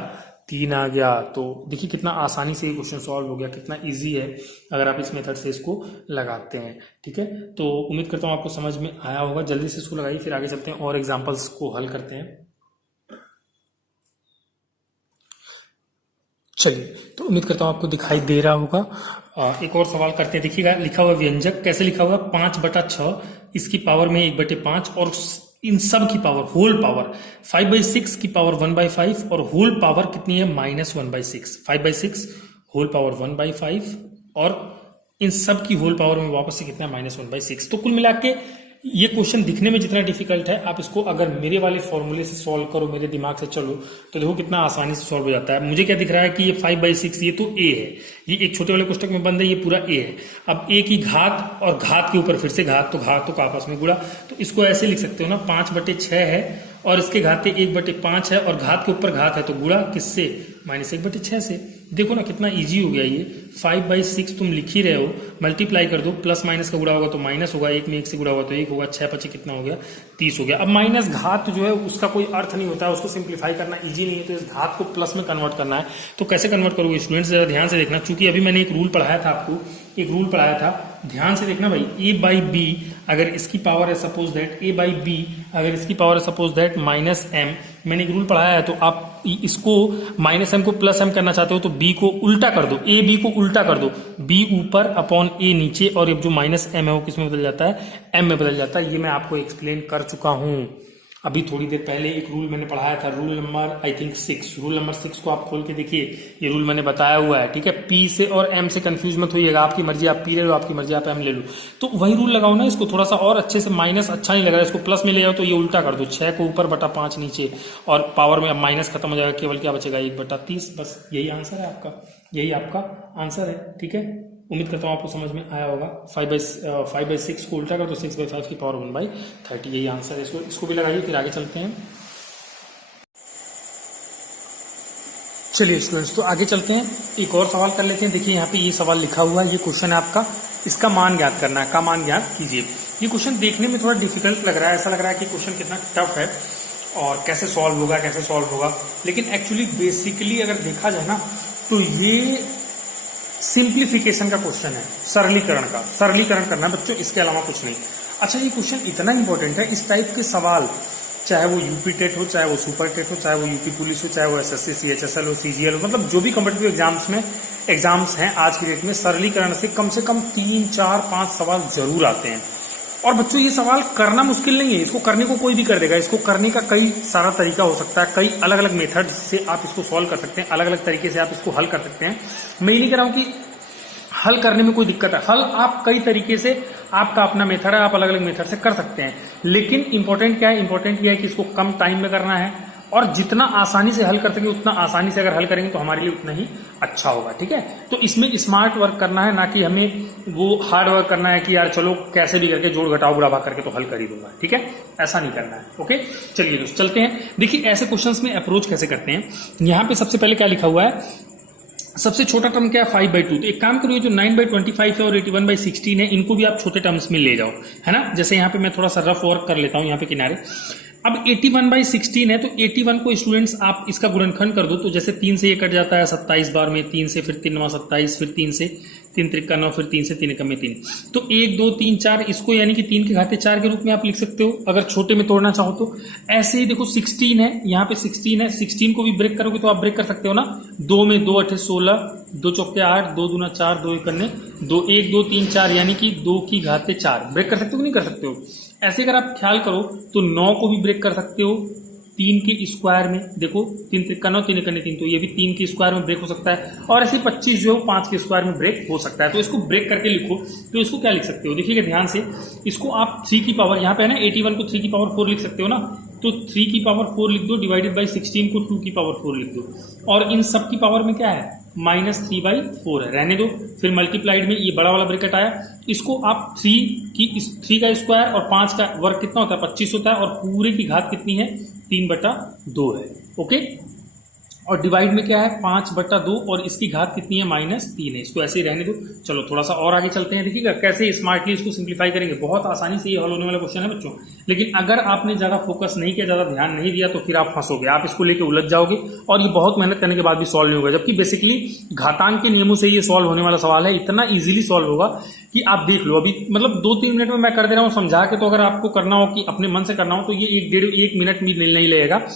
3 आ गया। तो देखिए कितना आसानी से ये क्वेश्चन सॉल्व हो गया, कितना इजी है अगर आप इस मेथड से इसको लगाते हैं, ठीक है। तो उम्मीद करता हूँ आपको समझ में आया होगा, जल्दी से इसको लगाइए, फिर आगे चलते हैं और एग्जांपल्स को हल करते हैं। चलिए तो उम्मीद करता हूँ आपको दिखाई दे रहा होगा। एक और सवाल करते हैं, देखिएगा लिखा हुआ व्यंजक कैसे लिखा हुआ, 5/6, इसकी पावर में 1/5, और इन सब की पावर होल पावर 5/6 की पावर 1/5, और होल पावर कितनी है -1/6, 5/6 होल पावर 1/5, और इन सब की होल पावर में वापस से कितना -1/6। तो कुल मिला के ये क्वेश्चन दिखने में जितना डिफिकल्ट है, आप इसको अगर मेरे वाले फॉर्मूले से सॉल्व करो, मेरे दिमाग से चलो, तो देखो कितना आसानी से सॉल्व हो जाता है। मुझे क्या दिख रहा है कि ये 5/6, ये तो a है, ये एक छोटे वाले कोष्टक में बंद है, ये पूरा a है। अब a की घात और घात के ऊपर फिर से घात, तो घातों का आपस में गुणा, तो इसको ऐसे लिख सकते हो ना, 5/6 है और इसके घाते 1/5 है, और घात के ऊपर घात है तो गुणा किससे, -1/6 से। देखो ना कितना इजी हो गया ये। 5/6 तुम लिख ही रहे हो, मल्टीप्लाई कर दो, प्लस माइनस का गुणा होगा तो माइनस होगा, एक में एक से गुणा होगा तो एक होगा, 6×5 कितना हो गया 30 हो गया। अब माइनस घात जो है उसका कोई अर्थ नहीं होता है, उसको सिंप्लीफाई करना इजी नहीं है, तो इस घात को प्लस में कन्वर्ट करना है। तो कैसे कन्वर्ट करोगे स्टूडेंट्स, जरा ध्यान से देखना, चूंकि अभी मैंने एक रूल पढ़ाया था आपको, एक रूल पढ़ाया था, ध्यान से देखना भाई। a/b अगर इसकी पावर है सपोज दैट a/b अगर इसकी पावर है सपोज दैट -m, मैंने एक रूल पढ़ाया है, तो आप इसको -m को +m करना चाहते हो तो b को उल्टा कर दो, a b को उल्टा कर दो, b ऊपर अपॉन a नीचे, और ये जो -m है वो किसमें बदल जाता है, m में बदल जाता है। ये मैं आपको एक्सप्लेन कर चुका हूं अभी थोड़ी देर पहले। एक रूल मैंने पढ़ाया था, rule number I think 6, rule number 6 को आप खोल के देखिए, ये रूल मैंने बताया हुआ है, ठीक है। पी से और एम से कंफ्यूज मत होइएगा, आपकी मर्जी आप पी ले लो, आपकी मर्जी आप एम ले लो, तो वही रूल लगाओ ना। इसको थोड़ा सा और अच्छे से, माइनस अच्छा नहीं लग रहा है, इसको प्लस में ले जाओ तो ये उल्टा कर दो, 6 को ऊपर बटा 5 नीचे, और पावर में अब माइनस खत्म हो जाएगा, केवल क्या बचेगा 1/30। बस यही आंसर है आपका, यही आपका आंसर है, ठीक है। उम्मीद करता हूँ आपको समझ में आया होगा। 5/6 को उल्टा कर तो 6/5 की पावर 1/30, यही आंसर है। इसको भी लगाइए, फिर आगे चलते हैं। चलिए स्टूडेंट्स, तो आगे चलते हैं, एक और सवाल कर लेते हैं। देखिए यहाँ पे ये सवाल लिखा हुआ है, ये क्वेश्चन है आपका, इसका मान ज्ञात करना है, का मान ज्ञात कीजिए। ये क्वेश्चन देखने में थोड़ा डिफिकल्ट लग रहा है, ऐसा लग रहा है कि क्वेश्चन कितना टफ है और कैसे सॉल्व होगा, कैसे सॉल्व होगा, लेकिन एक्चुअली बेसिकली अगर देखा जाए ना तो ये सिंप्लीफिकेशन का क्वेश्चन है, सरलीकरण करना है बच्चों, इसके अलावा कुछ नहीं। अच्छा, ये क्वेश्चन इतना इंपॉर्टेंट है, इस टाइप के सवाल, चाहे वो यूपी टेट हो, चाहे वो सुपर टेट हो, चाहे वो यूपी पुलिस हो, चाहे वो एसएससी सीएचएसएल हो, सीजीएल हो, मतलब जो भी कॉम्पिटिटिव एग्जाम्स हैं आज की डेट में, सरलीकरण से कम 3, 4, 5 सवाल जरूर आते हैं। और बच्चों ये सवाल करना मुश्किल नहीं है, इसको करने को कोई भी कर देगा। इसको करने का कई सारा तरीका हो सकता है, कई अलग अलग मेथड से आप इसको सॉल्व कर सकते हैं, अलग अलग तरीके से आप इसको हल कर सकते हैं। मैं ये नहीं कह रहा हूं कि हल करने में कोई दिक्कत है, हल आप कई तरीके से, आपका अपना मेथड है, आप अलग अलग मेथड से कर सकते हैं। लेकिन इंपॉर्टेंट क्या है, इंपॉर्टेंट ये है कि इसको कम टाइम में करना है, और जितना आसानी से हल कर सके उतना आसानी से अगर हल करेंगे तो हमारे लिए उतना ही अच्छा होगा, ठीक है। तो इसमें स्मार्ट वर्क करना है, ना कि हमें वो हार्ड वर्क करना है कि यार चलो कैसे भी करके जोड़ घटाओ बुढ़ापा करके तो हल कर ही दूंगा, ठीक है, ऐसा नहीं करना है। ओके, चलिए दोस्त चलते हैं। देखिए ऐसे क्वेश्चंस में अप्रोच कैसे करते हैं। यहाँ पे सबसे पहले क्या लिखा हुआ है, सबसे छोटा टर्म क्या है 5/2, तो एक काम करिए, जो 9/25 है और 81/16 है, इनको भी आप छोटे टर्म्स में ले जाओ, है ना। जैसे यहाँ पे मैं थोड़ा सा रफ वर्क कर लेता हूँ यहाँ पे किनारे। अब 81/16 है, तो 81 को स्टूडेंट्स आप इसका गुणनखंड कर दो, तो जैसे 3 से ये कट जाता है 27 बार में, 3 से, फिर 3 27, फिर 3 से 3 त्रिका 9, फिर 3 से 3 एकम में 3, तो 1 2 3 4, इसको यानी कि 3 के घाते 4 के रूप में आप लिख सकते हो अगर छोटे में तोड़ना चाहो तो। ऐसे ही देखो 16 है, यहाँ पे 16 है, 16 को भी ब्रेक करोगे तो आप ब्रेक कर सकते हो ना, 2 में 2 8 16, 2 चौके 8, 2 दूना 4, 2 एकन्ने 2, 1 2 3 4, यानी कि 2 की घाते 4 ब्रेक कर सकते हो कि नहीं कर सकते हो। ऐसे अगर आप ख्याल करो तो 9 को भी ब्रेक कर सकते हो 3 के स्क्वायर में, देखो 3 त्रिका 9, 3 एकन्ने 3, तो ये भी 3 के स्क्वायर में ब्रेक हो सकता है। और ऐसे 25 जो है 5 के स्क्वायर में ब्रेक हो सकता है। तो इसको ब्रेक करके लिखो, तो इसको क्या लिख सकते हो, देखिएगा ध्यान से, इसको आप 3 की पावर, यहाँ पे है ना 81 को 3 की पावर 4 लिख सकते हो ना, तो 3 की पावर 4 लिख दो, डिवाइडेड बाई 16 को 2 की पावर 4 लिख दो, और इन सब की पावर में क्या है -3/4 है, रहने दो। फिर मल्टीप्लाइड में ये बड़ा वाला ब्रैकेट आया, इसको आप 3 का स्क्वायर और 5 का वर्ग कितना होता है 25 होता है, और पूरे की घात कितनी है 3/2 है। ओके, और डिवाइड में क्या है 5/2, और इसकी घात कितनी है -3 है। इसको ऐसे ही रहने दो। चलो थोड़ा सा और आगे चलते हैं, देखिएगा कैसे स्मार्टली इसको सिंप्लीफाई करेंगे। बहुत आसानी से ये हल होने वाला क्वेश्चन है बच्चों, लेकिन अगर आपने ज्यादा फोकस नहीं किया, ज्यादा ध्यान नहीं दिया, तो फिर आप फंसोगे, आप इसको लेके उलझ जाओगे, और ये बहुत मेहनत करने के बाद भी सॉल्व नहीं होगा। जबकि बेसिकली घातांक के नियमों से ये सॉल्व होने वाला सवाल है, इतना इजीली सॉल्व होगा कि आप देख लो। अभी मतलब 2-3 मिनट में मैं कर दे रहा हूँ समझा के, तो अगर आपको करना हो कि अपने मन से करना हो तो ये 1 मिनट भी नहीं लगेगा,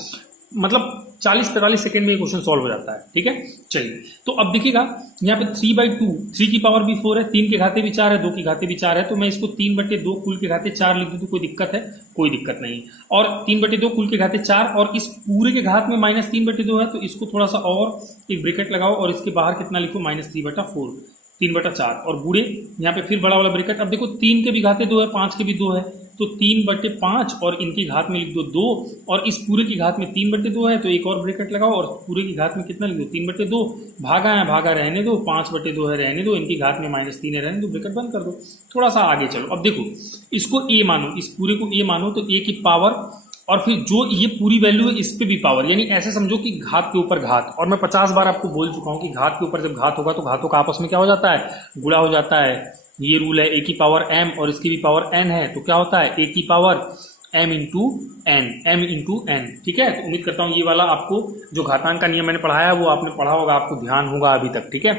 मतलब 40-45 सेकंड में ये क्वेश्चन सॉल्व हो जाता है, ठीक है। चलिए, तो अब देखिएगा यहाँ पे 3/2, 3 की पावर भी 4 है, 3 के घाते भी 4 है, 2 की घाते भी 4 है, तो मैं इसको 3/2 कुल के घाते 4 लिख दूं तो कोई दिक्कत है, कोई दिक्कत नहीं। और 3/2 कुल के घाते 4, और इस पूरे के घात में -3/2 है, तो इसको थोड़ा सा और एक ब्रैकेट लगाओ, और इसके बाहर कितना लिखो -3/4, 3/4, और बूढ़े यहाँ पे फिर बड़ा वाला ब्रैकेट। अब देखो 3 के भी घाते 2 है, 5 के भी 2 है, तो 3/5, और इनकी घात में लिख दो 2, और इस पूरे की घात में 3/2 है, तो एक और ब्रैकेट लगाओ, और पूरे की घात में कितना लिख दो 3/2, भागा है भागा रहने दो, 5/2 है रहने दो, इनकी घात में -3 है रहने दो, ब्रैकेट बंद कर दो। थोड़ा सा आगे चलो, अब देखो इसको a मानो, इस पूरे को a मानो, तो a की पावर और फिर जो ये पूरी वैल्यू है इस पे भी पावर, यानी ऐसे समझो कि घात के ऊपर घात। और मैं 50 बार आपको बोल चुका हूं कि घात के ऊपर जब घात होगा तो घातों का आपस में क्या हो जाता है, गुणा हो जाता है। ये रूल है, ए की पावर m और इसकी भी पावर n है, तो क्या होता है, ए की पावर m इंटू n, ठीक है। तो उम्मीद करता हूं ये वाला आपको जो घातांक का नियम मैंने पढ़ाया है वो आपने पढ़ा होगा, आपको ध्यान होगा अभी तक, ठीक है।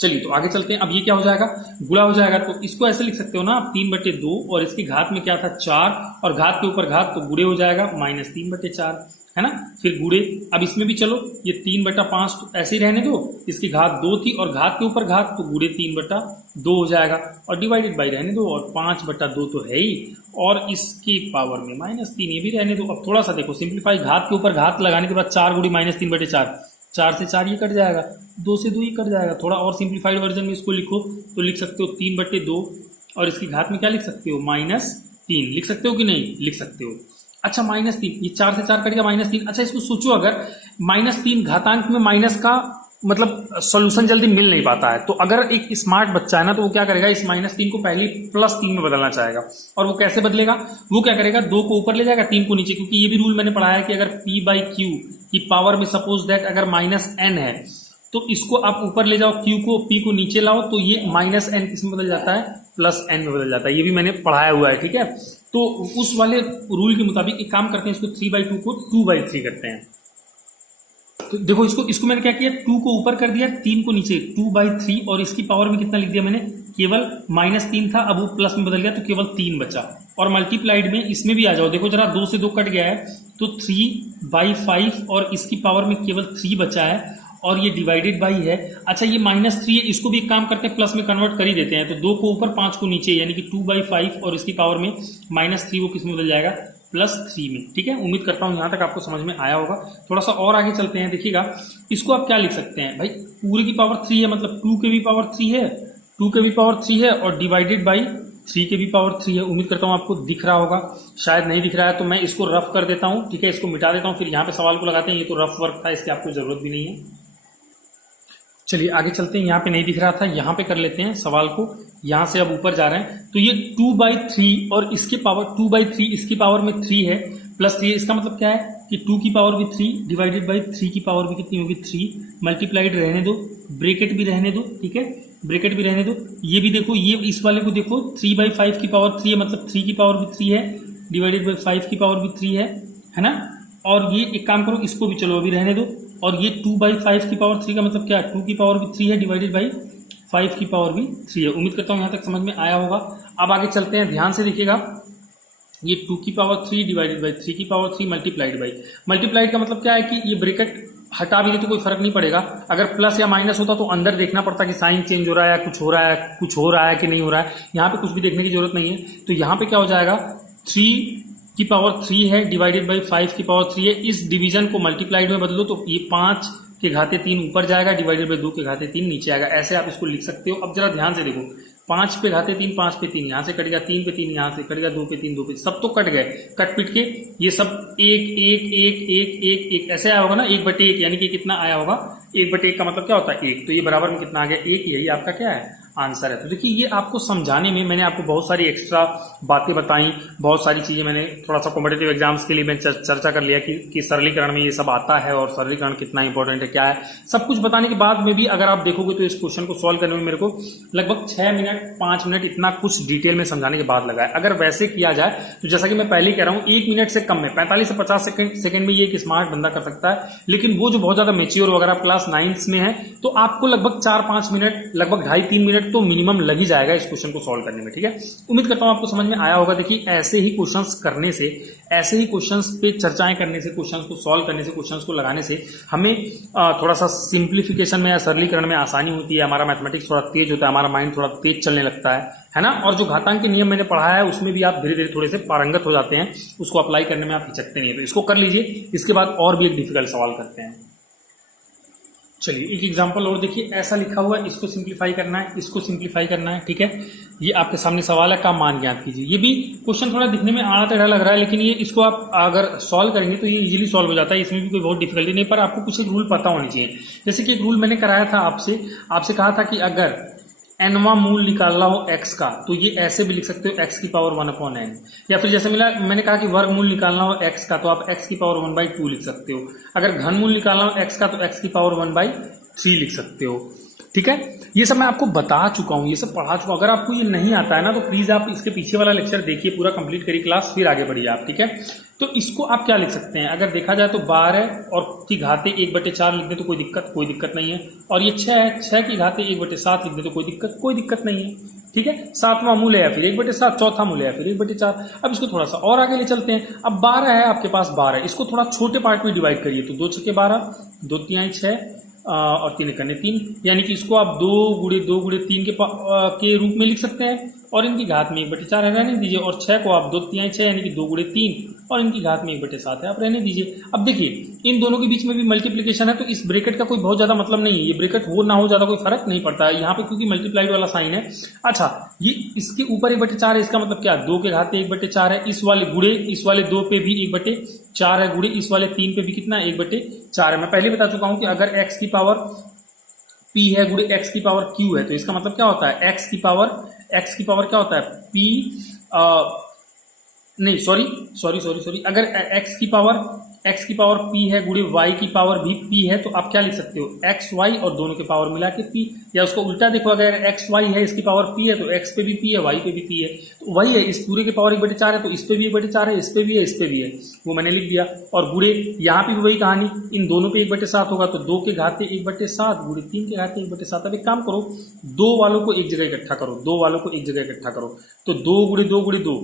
चलिए तो आगे चलते हैं। अब ये क्या हो जाएगा, गुणा हो जाएगा, तो इसको ऐसे लिख सकते हो ना आप 3/2, और इसकी घात में क्या था 4, और घात के ऊपर घात तो गुणे हो जाएगा -3/4, है ना। फिर गुणे, अब इसमें भी चलो ये 3/5 तो ऐसे ही रहने दो, इसकी घात 2 थी और घात के ऊपर घात तो गुणे 3/2 हो जाएगा, और डिवाइडेड बाई रहने दो, और 5/2 तो है ही, और इसकी पावर में -3 ये भी रहने दो। अब थोड़ा सा देखो सिंप्लीफाई, घात के ऊपर घात लगाने के बाद 4 गुणे -3/4, 4 से 4 ये कट जाएगा, 2 से 2 ये कट जाएगा। थोड़ा और सिंप्लीफाइड वर्जन में इसको लिखो तो लिख सकते हो 3/2, और इसकी घात में क्या लिख सकते हो -3, लिख सकते हो कि नहीं, लिख सकते हो। अच्छा -3, ये 4 से 4 कट गया -3। अच्छा इसको सोचो, अगर -3 घातांक में माइनस का मतलब सॉल्यूशन जल्दी मिल नहीं पाता है, तो अगर एक स्मार्ट बच्चा है ना तो वो क्या करेगा, इस -3 को पहले +3 में बदलना चाहेगा। और वो कैसे बदलेगा, वो क्या करेगा, 2 को ऊपर ले जाएगा 3 को नीचे, क्योंकि ये भी रूल मैंने पढ़ाया है कि अगर p/q की पावर में सपोज दैट अगर -n है तो इसको आप ऊपर ले जाओ, q को, p को नीचे लाओ, तो ये -n किस में बदल जाता है, +n में बदल जाता है। ये भी मैंने पढ़ाया हुआ है, ठीक है। तो उस वाले रूल के मुताबिक एक काम करते हैं, इसको 3/2 को 2/3 करते हैं। तो देखो इसको मैंने क्या किया, 2 को ऊपर कर दिया, 3 को नीचे, 2/3, और इसकी पावर में कितना लिख दिया मैंने, केवल -3 था, अब वो प्लस में बदल गया तो केवल 3 बचा। और मल्टीप्लाइड में इसमें भी आ जाओ, देखो जरा 2 से 2 कट गया है तो 3/5, और इसकी पावर में केवल 3 बचा है, और ये डिवाइडेड बाई है। अच्छा ये -3 है, इसको भी एक काम करते हैं प्लस में कन्वर्ट कर ही देते हैं, तो 2 को ऊपर 5 को नीचे, यानी कि 2/5, और इसकी पावर में -3, वो किस में बदल जाएगा, +3 में, ठीक है। उम्मीद करता हूं यहां तक आपको समझ में आया होगा। थोड़ा सा और आगे चलते हैं, देखिएगा इसको आप क्या लिख सकते हैं भाई, पूरे की पावर 3 है, मतलब 2 के भी पावर 3 है, 2 के भी पावर 3 है, और डिवाइडेड बाई 3 के भी पावर 3 है। उम्मीद करता हूं आपको दिख रहा होगा, शायद नहीं दिख रहा है तो मैं इसको रफ कर देता हूं, ठीक है, इसको मिटा देता हूं, फिर यहाँ पे सवाल को लगाते हैं। ये तो रफ वर्क था, इसकी आपको जरूरत भी नहीं है। चलिए आगे चलते हैं, यहाँ पे नहीं दिख रहा था, यहाँ पे कर लेते हैं सवाल को। यहाँ से अब ऊपर जा रहे हैं, तो ये 2/3 और इसकी पावर 2/3, इसकी पावर में 3 है, +3, इसका मतलब क्या है कि 2 की पावर भी 3 डिवाइडेड बाई 3 की पावर भी कितनी होगी, 3, मल्टीप्लाइड रहने दो, ब्रेकेट भी रहने दो, ठीक है, ब्रेकेट भी रहने दो। ये भी देखो, ये इस वाले को देखो, 3/5 की पावर 3 है, मतलब 3 की पावर भी 3 है, डिवाइडेड बाई 5 की पावर भी 3 है ना। और ये एक काम करो, इसको भी चलो अभी रहने दो, और ये 2/5 की पावर 3 का मतलब क्या है, 2 की पावर भी 3 है, डिवाइडेड बाई 5 की पावर भी 3 है। उम्मीद करता हूं यहां तक समझ में आया होगा। अब आगे चलते हैं, ध्यान से देखिएगा, ये 2 की पावर 3 डिवाइडेड बाई 3 की पावर 3 मल्टीप्लाइड का मतलब क्या है कि ये ब्रैकेट हटा भी दे तो कोई फर्क नहीं पड़ेगा। अगर प्लस या माइनस होता तो अंदर देखना पड़ता कि साइन चेंज हो रहा है या कुछ हो रहा है कि नहीं हो रहा है। यहाँ पे कुछ भी देखने की जरूरत नहीं है, तो यहाँ पे क्या हो जाएगा, 3 की पावर 3 है, डिवाइडेड बाई 5 की पावर 3 है। इस डिवीजन को मल्टीप्लाइड में बदलो तो ये 5 के घाते 3 ऊपर जाएगा, डिवाइडेड बाई 2 के घाते 3 नीचे आएगा। ऐसे आप इसको लिख सकते हो। अब जरा ध्यान से देखो, 5 पे घाते 3, 5 पे 3, यहाँ से कट गया, 3 पे 3 यहाँ से कट गया, 2 पे 3, 2 पे, सब तो कट गए, कट पिट के ये सब 1 1 1 1 1 1 ऐसे आया होगा ना, 1/1, यानी कि कितना आया होगा, 1/1 का मतलब क्या होता है 1, तो ये बराबर में कितना आ गया 1, यही आपका क्या है आंसर है। तो देखिए ये आपको समझाने में मैंने आपको बहुत सारी एक्स्ट्रा बातें बताई, बहुत सारी चीजें मैंने थोड़ा सा कॉम्पिटेटिव एग्जाम्स के लिए मैं चर्चा कर लिया कि सरलीकरण में ये सब आता है और सरलीकरण कितना इंपॉर्टेंट है, क्या है, सब कुछ बताने के बाद में भी अगर आप देखोगे तो इस क्वेश्चन को सॉल्व करने में मेरे को लगभग 6 मिनट 5 मिनट इतना कुछ डिटेल में समझाने के बाद लगा है। अगर वैसे किया जाए तो जैसा कि मैं पहले ही कह रहा हूं, 1 मिनट से कम में 45 से 50 सेकंड में ये एक स्मार्ट बंदा कर सकता है। लेकिन वो जो बहुत ज्यादा मेच्योर वगैरह क्लास 9 में है तो आपको लगभग 4-5 मिनट, लगभग 2.5-3 मिनट तो मिनिमम लग ही जाएगा इस क्वेश्चन को सॉल्व करने में, ठीक है। उम्मीद करता हूं आपको समझ में आया होगा। देखिए ऐसे ही क्वेश्चंस करने से, ऐसे ही क्वेश्चंस पे चर्चाएं करने से, क्वेश्चंस को सॉल्व करने से, क्वेश्चंस को लगाने से हमें थोड़ा सा सिंप्लीफिकेशन में या सरलीकरण में आसानी होती है, हमारा मैथमेटिक्स थोड़ा तेज होता है, हमारा माइंड थोड़ा तेज चलने लगता है ना। और जो घातांक के नियम मैंने पढ़ाया है उसमें भी आप धीरे धीरे थोड़े से पारंगत हो जाते हैं, उसको अप्लाई करने में आप हिचकते नहीं है। तो इसको कर लीजिए, इसके बाद और भी एक डिफिकल्ट सवाल करते हैं। चलिए एक एग्जांपल और देखिए, ऐसा लिखा हुआ है, इसको सिंप्लीफाई करना है, इसको सिंप्लीफाई करना है, ठीक है। ये आपके सामने सवाल है, का मान ज्ञात कीजिए। ये भी क्वेश्चन थोड़ा दिखने में आड़ा टेढ़ा लग रहा है, लेकिन ये इसको आप अगर सॉल्व करेंगे तो ये इजीली सॉल्व हो जाता है, इसमें भी कोई बहुत डिफिकल्टी नहीं। पर आपको कुछ एक रूल पता होनी चाहिए। जैसे कि एक रूल मैंने कराया था आपसे कहा था कि अगर nवां मूल निकालना हो x का, तो ये ऐसे भी लिख सकते हो x की पावर 1/n, या फिर जैसे मैंने कहा कि वर्गमूल निकालना हो x का, तो आप x की पावर 1/2 लिख सकते हो। अगर घनमूल निकालना हो x का, तो x की पावर 1/3 लिख सकते हो। ठीक है, ये सब मैं आपको बता चुका हूं, ये सब पढ़ा चुका हूं। अगर आपको ये नहीं आता है ना, तो प्लीज आप इसके पीछे वाला लेक्चर देखिए, पूरा कंप्लीट करिए क्लास, फिर आगे बढ़िए आप। ठीक है, तो इसको आप क्या लिख सकते हैं, अगर देखा जाए तो 12 और की घाते 1/4 लिख दे तो कोई दिक्कत नहीं है। और ये 6 है, 6 की घाते 1/7 लिख दे तो कोई दिक्कत नहीं है। ठीक है, 7वां मूल है या फिर 1/7, चौथा मूल है या फिर 1/4। अब इसको थोड़ा सा और आगे ले चलते हैं। अब 12 है आपके पास, 12, इसको थोड़ा छोटे पार्ट में डिवाइड करिए, तो 2 छके 12, 2 तिहाई 6 और 3 एकने 3, यानी कि इसको आप 2 गुणे 2 गुणे 3 के रूप में लिख सकते हैं, और इनकी घात में 1/4 है, रहने दीजिए। और 6 को आप 2 तिहाई 6 यानी कि 2 गुणे 3, और इनकी घात में 1/7 है, आप रहने दीजिए। अब देखिए इन दोनों के बीच में भी मल्टीप्लीकेशन है, तो इस ब्रैकेट का कोई बहुत ज्यादा मतलब नहीं है, ये ब्रैकेट हो ना हो ज्यादा कोई फर्क नहीं पड़ता है यहाँ पे, क्योंकि मल्टीप्लाइड वाला साइन है। अच्छा, ये इसके ऊपर 1/4 है, इसका मतलब क्या, 2 के घाते 1/4 है, इस वाले गुणे इस वाले 2 पे भी 1/4 है, गुणे इस वाले 3 पे भी कितना है, 1/4 है। मैं पहले बता चुका हूं कि अगर x की पावर p है गुणे x की पावर q है, तो इसका मतलब क्या होता है, x की पावर क्या होता है, p नहीं सॉरी, अगर x की पावर p है गुणे y की पावर भी p है, तो आप क्या लिख सकते हो, x y और दोनों के पावर मिला के p, या उसको उल्टा देखो, अगर x y है इसकी पावर p है, तो x पे भी p है, y पे भी p है, तो वही है, इस पूरे के पावर 1/4 है, तो इस पे भी 1/4 है, इस पे भी है, इस पे भी है, वो मैंने लिख दिया। और गुणे यहाँ पे भी वही कहानी, इन दोनों पे 1/7 होगा, तो 2 के घाते 1/7 गुणे 3 के घाते 1/7। अब एक काम करो, 2 वालों को एक जगह इकट्ठा करो, तो 2 गुणे 2 गुणे 2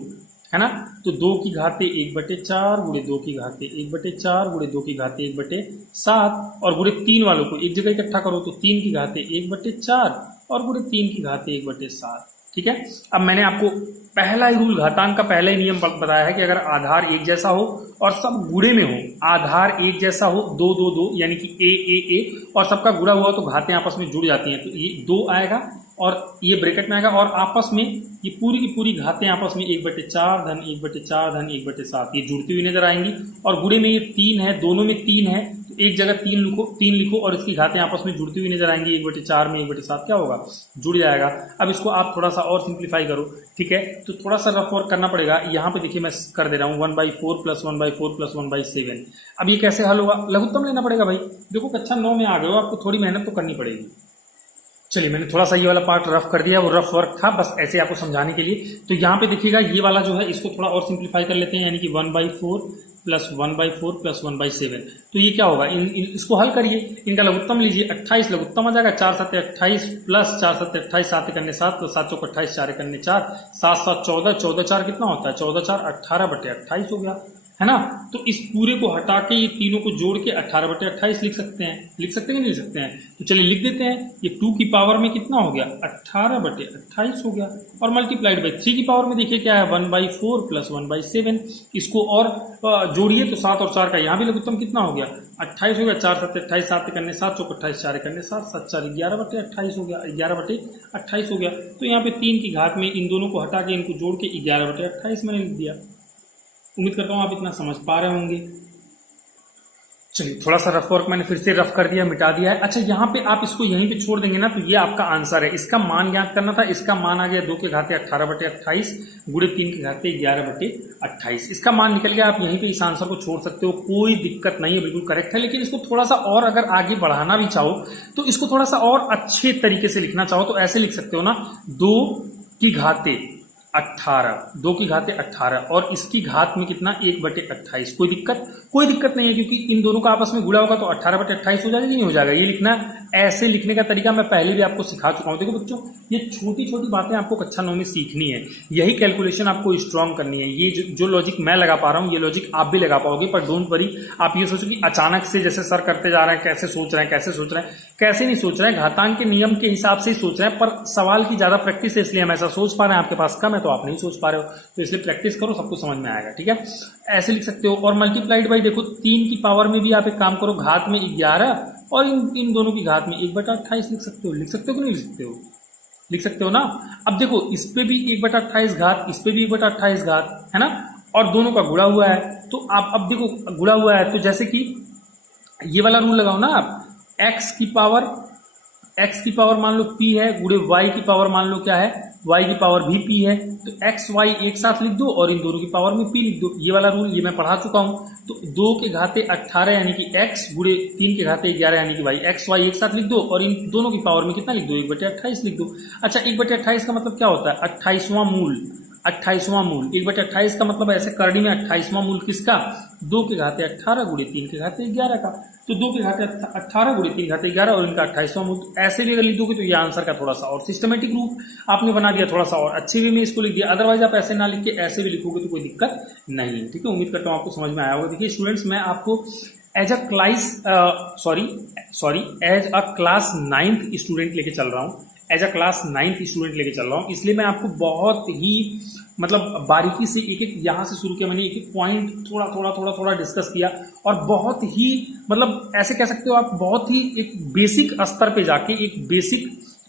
है ना, तो 2 की घाते 1/4 गुणे 2 की घाते 1/4 गुणे 2 की घाते 1/7, और गुणे 3 वालों को एक जगह इकट्ठा करो, तो 3 की घाते 1/4 और गुणे 3 की घाते 1/7। ठीक है, अब मैंने आपको पहला ही रूल, घातांक का पहला ही नियम बताया है कि अगर आधार एक जैसा हो और सब गुणे में हो, आधार एक जैसा हो, 2 2 2 यानी कि a और सबका गुणा हुआ, तो घातें आपस में जुड़ जाती हैं, तो ये 2 आएगा और ये ब्रैकेट में आएगा, और आपस में ये पूरी की पूरी घातें आपस में 1/4 धन 1/4 धन 1/7 ये जुड़ती हुई नजर आएंगी। और गुणे में ये 3 है, दोनों में 3 है, तो एक जगह 3 लिखो और इसकी घातें आपस में जुड़ती हुई नजर आएंगी, 1/4 में 1/7 क्या होगा, जुड़ जाएगा। अब इसको आप थोड़ा सा और सिंप्लीफाई करो। ठीक है, तो थोड़ा सा रफ वर्क करना पड़ेगा। यहाँ पे देखिए मैं कर दे रहा हूँ 1/4 प्लस 1/4 प्लस 1/7। अब ये कैसे हल होगा, लघुत्तम लेना पड़ेगा भाई। देखो कक्षा 9 में आ गए हो, आपको थोड़ी मेहनत तो करनी पड़ेगी। चलिए, मैंने थोड़ा सा ये वाला पार्ट रफ कर दिया, वो रफ वर्क था बस ऐसे आपको समझाने के लिए। तो यहाँ पे देखिएगा ये वाला जो है, इसको थोड़ा और सिंप्लीफाई कर लेते हैं, यानी कि 1/4 प्लस 1/4 प्लस 1/7। तो ये क्या होगा, इसको हल करिए, इनका लघुत्तम लीजिए, 28 लघुत्तम आ जाएगा, 4 7 28 प्लस 4 7 28, 7 करने 7 प्लस 7 चौक 28, 4 करने 4, 7 7 14, 14 4 कितना होता है, 14 4 18/28 हो गया, है ना। तो इस पूरे को हटा के ये तीनों को जोड़ के 18/28 लिख सकते हैं कि नहीं लिख सकते हैं, तो चलिए लिख देते हैं। ये 2 की पावर में कितना हो गया, 18/28 हो गया, और मल्टीप्लाइड बाई 3 की पावर में देखिए क्या है, 1/4 प्लस 1/7। इसको और जोड़िए तो 7 और 4 का यहाँ भी लघुत्तम कितना हो गया, 28 हो गया, 4 7 28, 7 करने 7 चौक 28, 4 करने 7, 7 4 11/28 हो गया, 11/28 हो गया। तो यहाँ पे 3 की घात में इन दोनों को हटा के इनको जोड़ के 11/28 मैंने लिख दिया। उम्मीद करता हूं आप इतना समझ पा रहे होंगे। चलिए, थोड़ा सा रफ वर्क मैंने फिर से रफ कर दिया, मिटा दिया है। अच्छा, यहाँ पे आप इसको यहीं पे छोड़ देंगे ना, तो ये आपका आंसर है। इसका मान ज्ञात करना था, इसका मान आ गया 2 के घाते 18/28 गुणे 3 के घाते 11/28। इसका मान निकल गया, आप यहीं पे इस आंसर को छोड़ सकते हो, कोई दिक्कत नहीं है, बिल्कुल करेक्ट है। लेकिन इसको थोड़ा सा और अगर आगे बढ़ाना भी चाहो, तो इसको थोड़ा सा और अच्छे तरीके से लिखना चाहो, तो ऐसे लिख सकते हो ना, 2 की घाते 18, 2 की घाते 18 और इसकी घात में कितना, 1/28। कोई दिक्कत नहीं है, क्योंकि इन दोनों का आपस में गुणा होगा तो 18/28 हो जाएगा कि नहीं हो जाएगा। ये लिखना, ऐसे लिखने का तरीका मैं पहले भी आपको सिखा चुका हूं। देखो बच्चों, ये छोटी छोटी बातें आपको कक्षा 9 में सीखनी है, यही कैलकुलेशन आपको स्ट्रॉन्ग करनी है। ये जो लॉजिक मैं लगा पा रहा हूँ, ये लॉजिक आप भी लगा पाओगे। पर डोंट वरी, आप ये सोचो कि अचानक से जैसे सर करते जा रहे हैं, कैसे सोच रहे हैं, कैसे नहीं सोच रहे हैं, घातांक के नियम के हिसाब से ही सोच रहे हैं। पर सवाल की ज्यादा प्रैक्टिस है, इसलिए हम ऐसा सोच पा रहे हैं, आपके पास कम है तो आप नहीं सोच पा रहे हो, तो इसलिए प्रैक्टिस करो, सबको समझ में आएगा। ठीक है, ऐसे लिख सकते हो। और मल्टीप्लाइड बाई, देखो 3 की पावर में भी आप एक काम करो, घात में 11 और इन दोनों की घात में 1/28 लिख सकते हो कि नहीं लिख सकते हो ना। अब देखो, इस पे भी 1/28 घात, इस पे भी 1/28 घात, है ना, और दोनों का गुणा हुआ है। तो आप अब देखो, गुणा हुआ है तो जैसे कि ये वाला रूल लगाओ ना आप, x की पावर x की पावर मान लो p है गुणे y की पावर मान लो क्या है, y की पावर भी p है, तो x y एक साथ लिख दो और इन दोनों की पावर में p लिख दो। ये वाला रूल ये मैं पढ़ा चुका हूं। तो 2 के घाते 18 यानी कि x गुणे 3 के घाते 11 यानी कि y, x y एक साथ लिख दो और इन दोनों की पावर में कितना लिख दो, 1/28 लिख दो। अच्छा 1/28 का मतलब क्या होता है, 28वां मूल, 28वां मूल। 1/28 का मतलब ऐसे करनी में 28वां मूल किसका, 2 के घाते 18 गुणे 3 के घाते 11 का। तो 2 के घाते 18 गुणे 3 घाते 11 और इनका 28वां मूल। तो ऐसे भी अगर लिख दोगे तो ये आंसर का थोड़ा सा और सिस्टमेटिक रूप आपने बना दिया, थोड़ा सा और अच्छे वे में इसको लिख दिया। अदरवाइज आप ऐसे ना लिख के ऐसे भी लिखोगे तो कोई दिक्कत नहीं है। ठीक है, उम्मीद करता हूँ आपको समझ में आया होगा। देखिए स्टूडेंट्स, मैं आपको as a class 9th student लेके चल रहा हूँ, as a class 9th student लेके चल रहा हूँ। इसलिए मैं आपको बहुत ही मतलब बारीकी से एक एक यहाँ से शुरू किया, मैंने एक एक पॉइंट थोड़ा डिस्कस किया और बहुत ही मतलब ऐसे कह सकते हो आप, बहुत ही एक बेसिक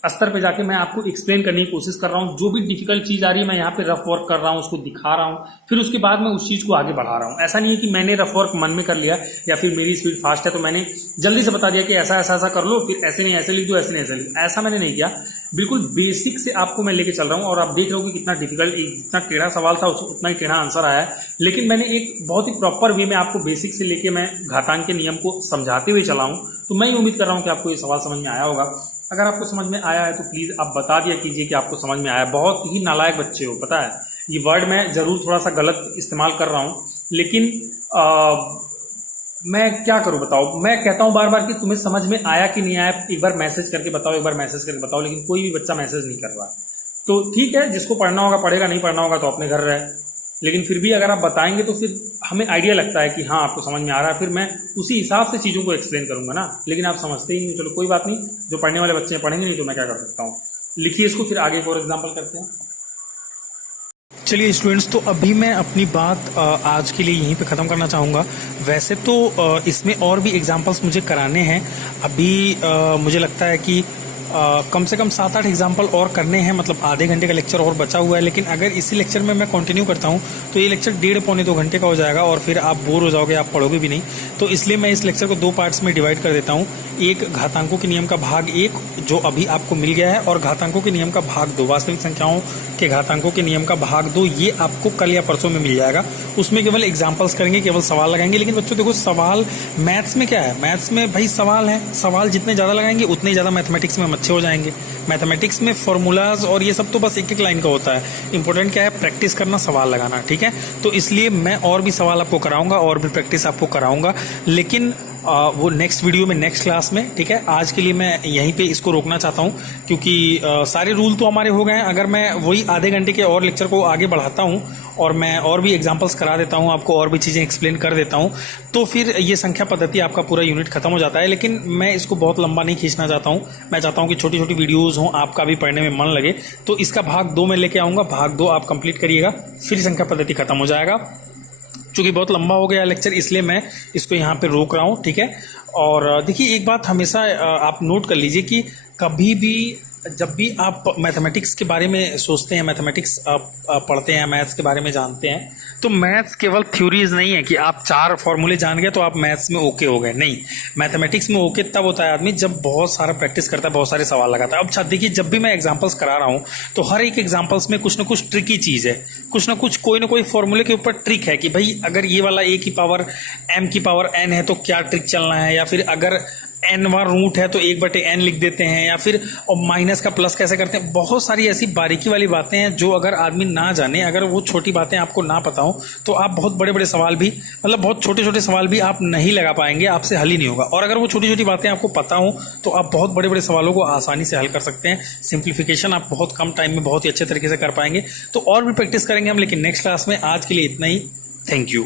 स्तर पे जाके मैं आपको एक्सप्लेन करने की कोशिश कर रहा हूँ। जो भी डिफिकल्ट चीज आ रही है मैं यहाँ पे रफ वर्क कर रहा हूँ, उसको दिखा रहा हूँ, फिर उसके बाद मैं उस चीज को आगे बढ़ा रहा हूँ। ऐसा नहीं है कि मैंने रफ वर्क मन में कर लिया या फिर मेरी स्पीड फास्ट है तो मैंने जल्दी से बता दिया कि ऐसा ऐसा ऐसा कर लो, फिर ऐसे नहीं ऐसे लिख दो, ऐसे नहीं ऐसे लिख, ऐसा मैंने नहीं किया। बिल्कुल बेसिक से आपको मैं लेके चल रहा हूँ और आप देख रहे हो कि कितना डिफिकल्ट, जितना टेढ़ा सवाल था उतना ही टेढ़ा आंसर आया है। लेकिन मैंने एक बहुत ही प्रॉपर वे में आपको बेसिक से लेके मैं घातांक के नियम को समझाते हुए चला हूँ। तो मैं उम्मीद कर रहा हूँ कि आपको ये सवाल समझ में आया होगा। अगर आपको समझ में आया है तो प्लीज आप बता दिया कीजिए कि आपको समझ में आया। बहुत ही नालायक बच्चे हो, पता है ये वर्ड मैं जरूर थोड़ा सा गलत इस्तेमाल कर रहा हूँ, लेकिन मैं क्या करूं बताओ। मैं कहता हूं बार बार कि तुम्हें समझ में आया कि नहीं आया, एक बार मैसेज करके बताओ, एक बार मैसेज करके बताओ, लेकिन कोई भी बच्चा मैसेज नहीं कर रहा। तो ठीक है, जिसको पढ़ना होगा पढ़ेगा, नहीं पढ़ना होगा तो अपने घर रहे। लेकिन फिर भी अगर आप बताएंगे तो फिर हमें आइडिया लगता है कि हाँ आपको समझ में आ रहा है, फिर मैं उसी हिसाब से चीज़ों को एक्सप्लेन करूंगा ना। लेकिन आप समझते ही नहीं, चलो कोई बात नहीं, जो पढ़ने वाले बच्चे पढ़ेंगे नहीं तो मैं क्या कर सकता हूँ। लिखिए इसको, फिर आगे एक और एग्जाम्पल करते हैं। चलिए स्टूडेंट्स, तो अभी मैं अपनी बात आज के लिए यहीं पे ख़त्म करना चाहूँगा। वैसे तो इसमें और भी एग्जांपल्स मुझे कराने हैं। अभी मुझे लगता है कि कम से कम 7-8 एग्जाम्पल और करने हैं, मतलब आधे घंटे का लेक्चर और बचा हुआ है। लेकिन अगर इसी लेक्चर में मैं कंटिन्यू करता हूं तो ये लेक्चर 1.5-2 घंटे का हो जाएगा और फिर आप बोर हो जाओगे, आप पढ़ोगे भी नहीं। तो इसलिए मैं इस लेक्चर को 2 पार्ट्स में डिवाइड कर देता हूं। एक घातांकों के नियम का भाग 1 जो अभी आपको मिल गया है, और घातांकों के नियम का भाग 2, वास्तविक संख्याओं के घातांकों के नियम का भाग 2, ये आपको कल या परसों में मिल जाएगा। उसमें केवल एग्जाम्पल्स करेंगे, केवल सवाल लगाएंगे। लेकिन बच्चों देखो, सवाल मैथ्स में क्या है, मैथ्स में भाई सवाल है, सवाल जितने ज़्यादा लगाएंगे उतने ज़्यादा मैथमेटिक्स में हम अच्छे हो जाएंगे। मैथमेटिक्स में फॉर्मूलाज और ये सब तो बस एक लाइन का होता है। इंपॉर्टेंट क्या है, प्रैक्टिस करना, सवाल लगाना। ठीक है, तो इसलिए मैं और भी सवाल आपको कराऊंगा और भी प्रैक्टिस आपको कराऊंगा, लेकिन वो नेक्स्ट वीडियो में, नेक्स्ट क्लास में। ठीक है, आज के लिए मैं यहीं पे इसको रोकना चाहता हूं क्योंकि सारे रूल तो हमारे हो गए हैं। अगर मैं वही आधे घंटे के और लेक्चर को आगे बढ़ाता हूं और मैं और भी एग्जांपल्स करा देता हूं, आपको और भी चीज़ें एक्सप्लेन कर देता हूं, तो फिर ये संख्या पद्धति आपका पूरा यूनिट खत्म हो जाता है। लेकिन मैं इसको बहुत लंबा नहीं खींचना चाहता हूँ। मैं चाहता हूँ कि छोटी छोटी वीडियोज़ हों, आपका भी पढ़ने में मन लगे। तो इसका भाग 2 में लेके आऊँगा, भाग 2 आप कंप्लीट करिएगा, फिर संख्या पद्धति खत्म हो जाएगा। चूंकि बहुत लंबा हो गया लेक्चर, इसलिए मैं इसको यहाँ पे रोक रहा हूँ। ठीक है, और देखिए एक बात हमेशा आप नोट कर लीजिए कि कभी भी जब भी आप मैथमेटिक्स के बारे में सोचते हैं, मैथमेटिक्स पढ़ते हैं, मैथ्स के बारे में जानते हैं, तो मैथ्स केवल थ्योरीज नहीं है कि आप 4 फॉर्मूले जान गए तो आप मैथ्स में ओके हो गए। नहीं, मैथमेटिक्स में ओके तब होता है आदमी जब बहुत सारा प्रैक्टिस करता है, बहुत सारे सवाल लगाता है। अब देखिए, जब भी मैं एग्जाम्पल्स करा रहा हूँ तो हर एक एग्जाम्पल्स में कुछ ना कुछ ट्रिकी चीज़ है, कुछ ना कुछ कोई ना कोई फॉर्मूले के ऊपर ट्रिक है कि भाई अगर ये वाला a की पावर m की पावर n है तो क्या ट्रिक चलना है, या फिर अगर n वाला रूट है तो 1/n लिख देते हैं, या फिर और माइनस का प्लस कैसे करते हैं। बहुत सारी ऐसी बारीकी वाली बातें हैं जो अगर आदमी ना जाने, अगर वो छोटी बातें आपको ना पता हो तो आप बहुत बड़े बड़े सवाल भी, मतलब बहुत छोटे छोटे सवाल भी आप नहीं लगा पाएंगे, आपसे हल ही नहीं होगा। और अगर वो छोटी छोटी बातें आपको पता हो तो आप बहुत बड़े बड़े सवालों को आसानी से हल कर सकते हैं। सिंप्लीफिकेशन आप बहुत कम टाइम में बहुत ही अच्छे तरीके से कर पाएंगे। तो और भी प्रैक्टिस करेंगे हम, लेकिन नेक्स्ट क्लास में। आज के लिए इतना ही, थैंक यू।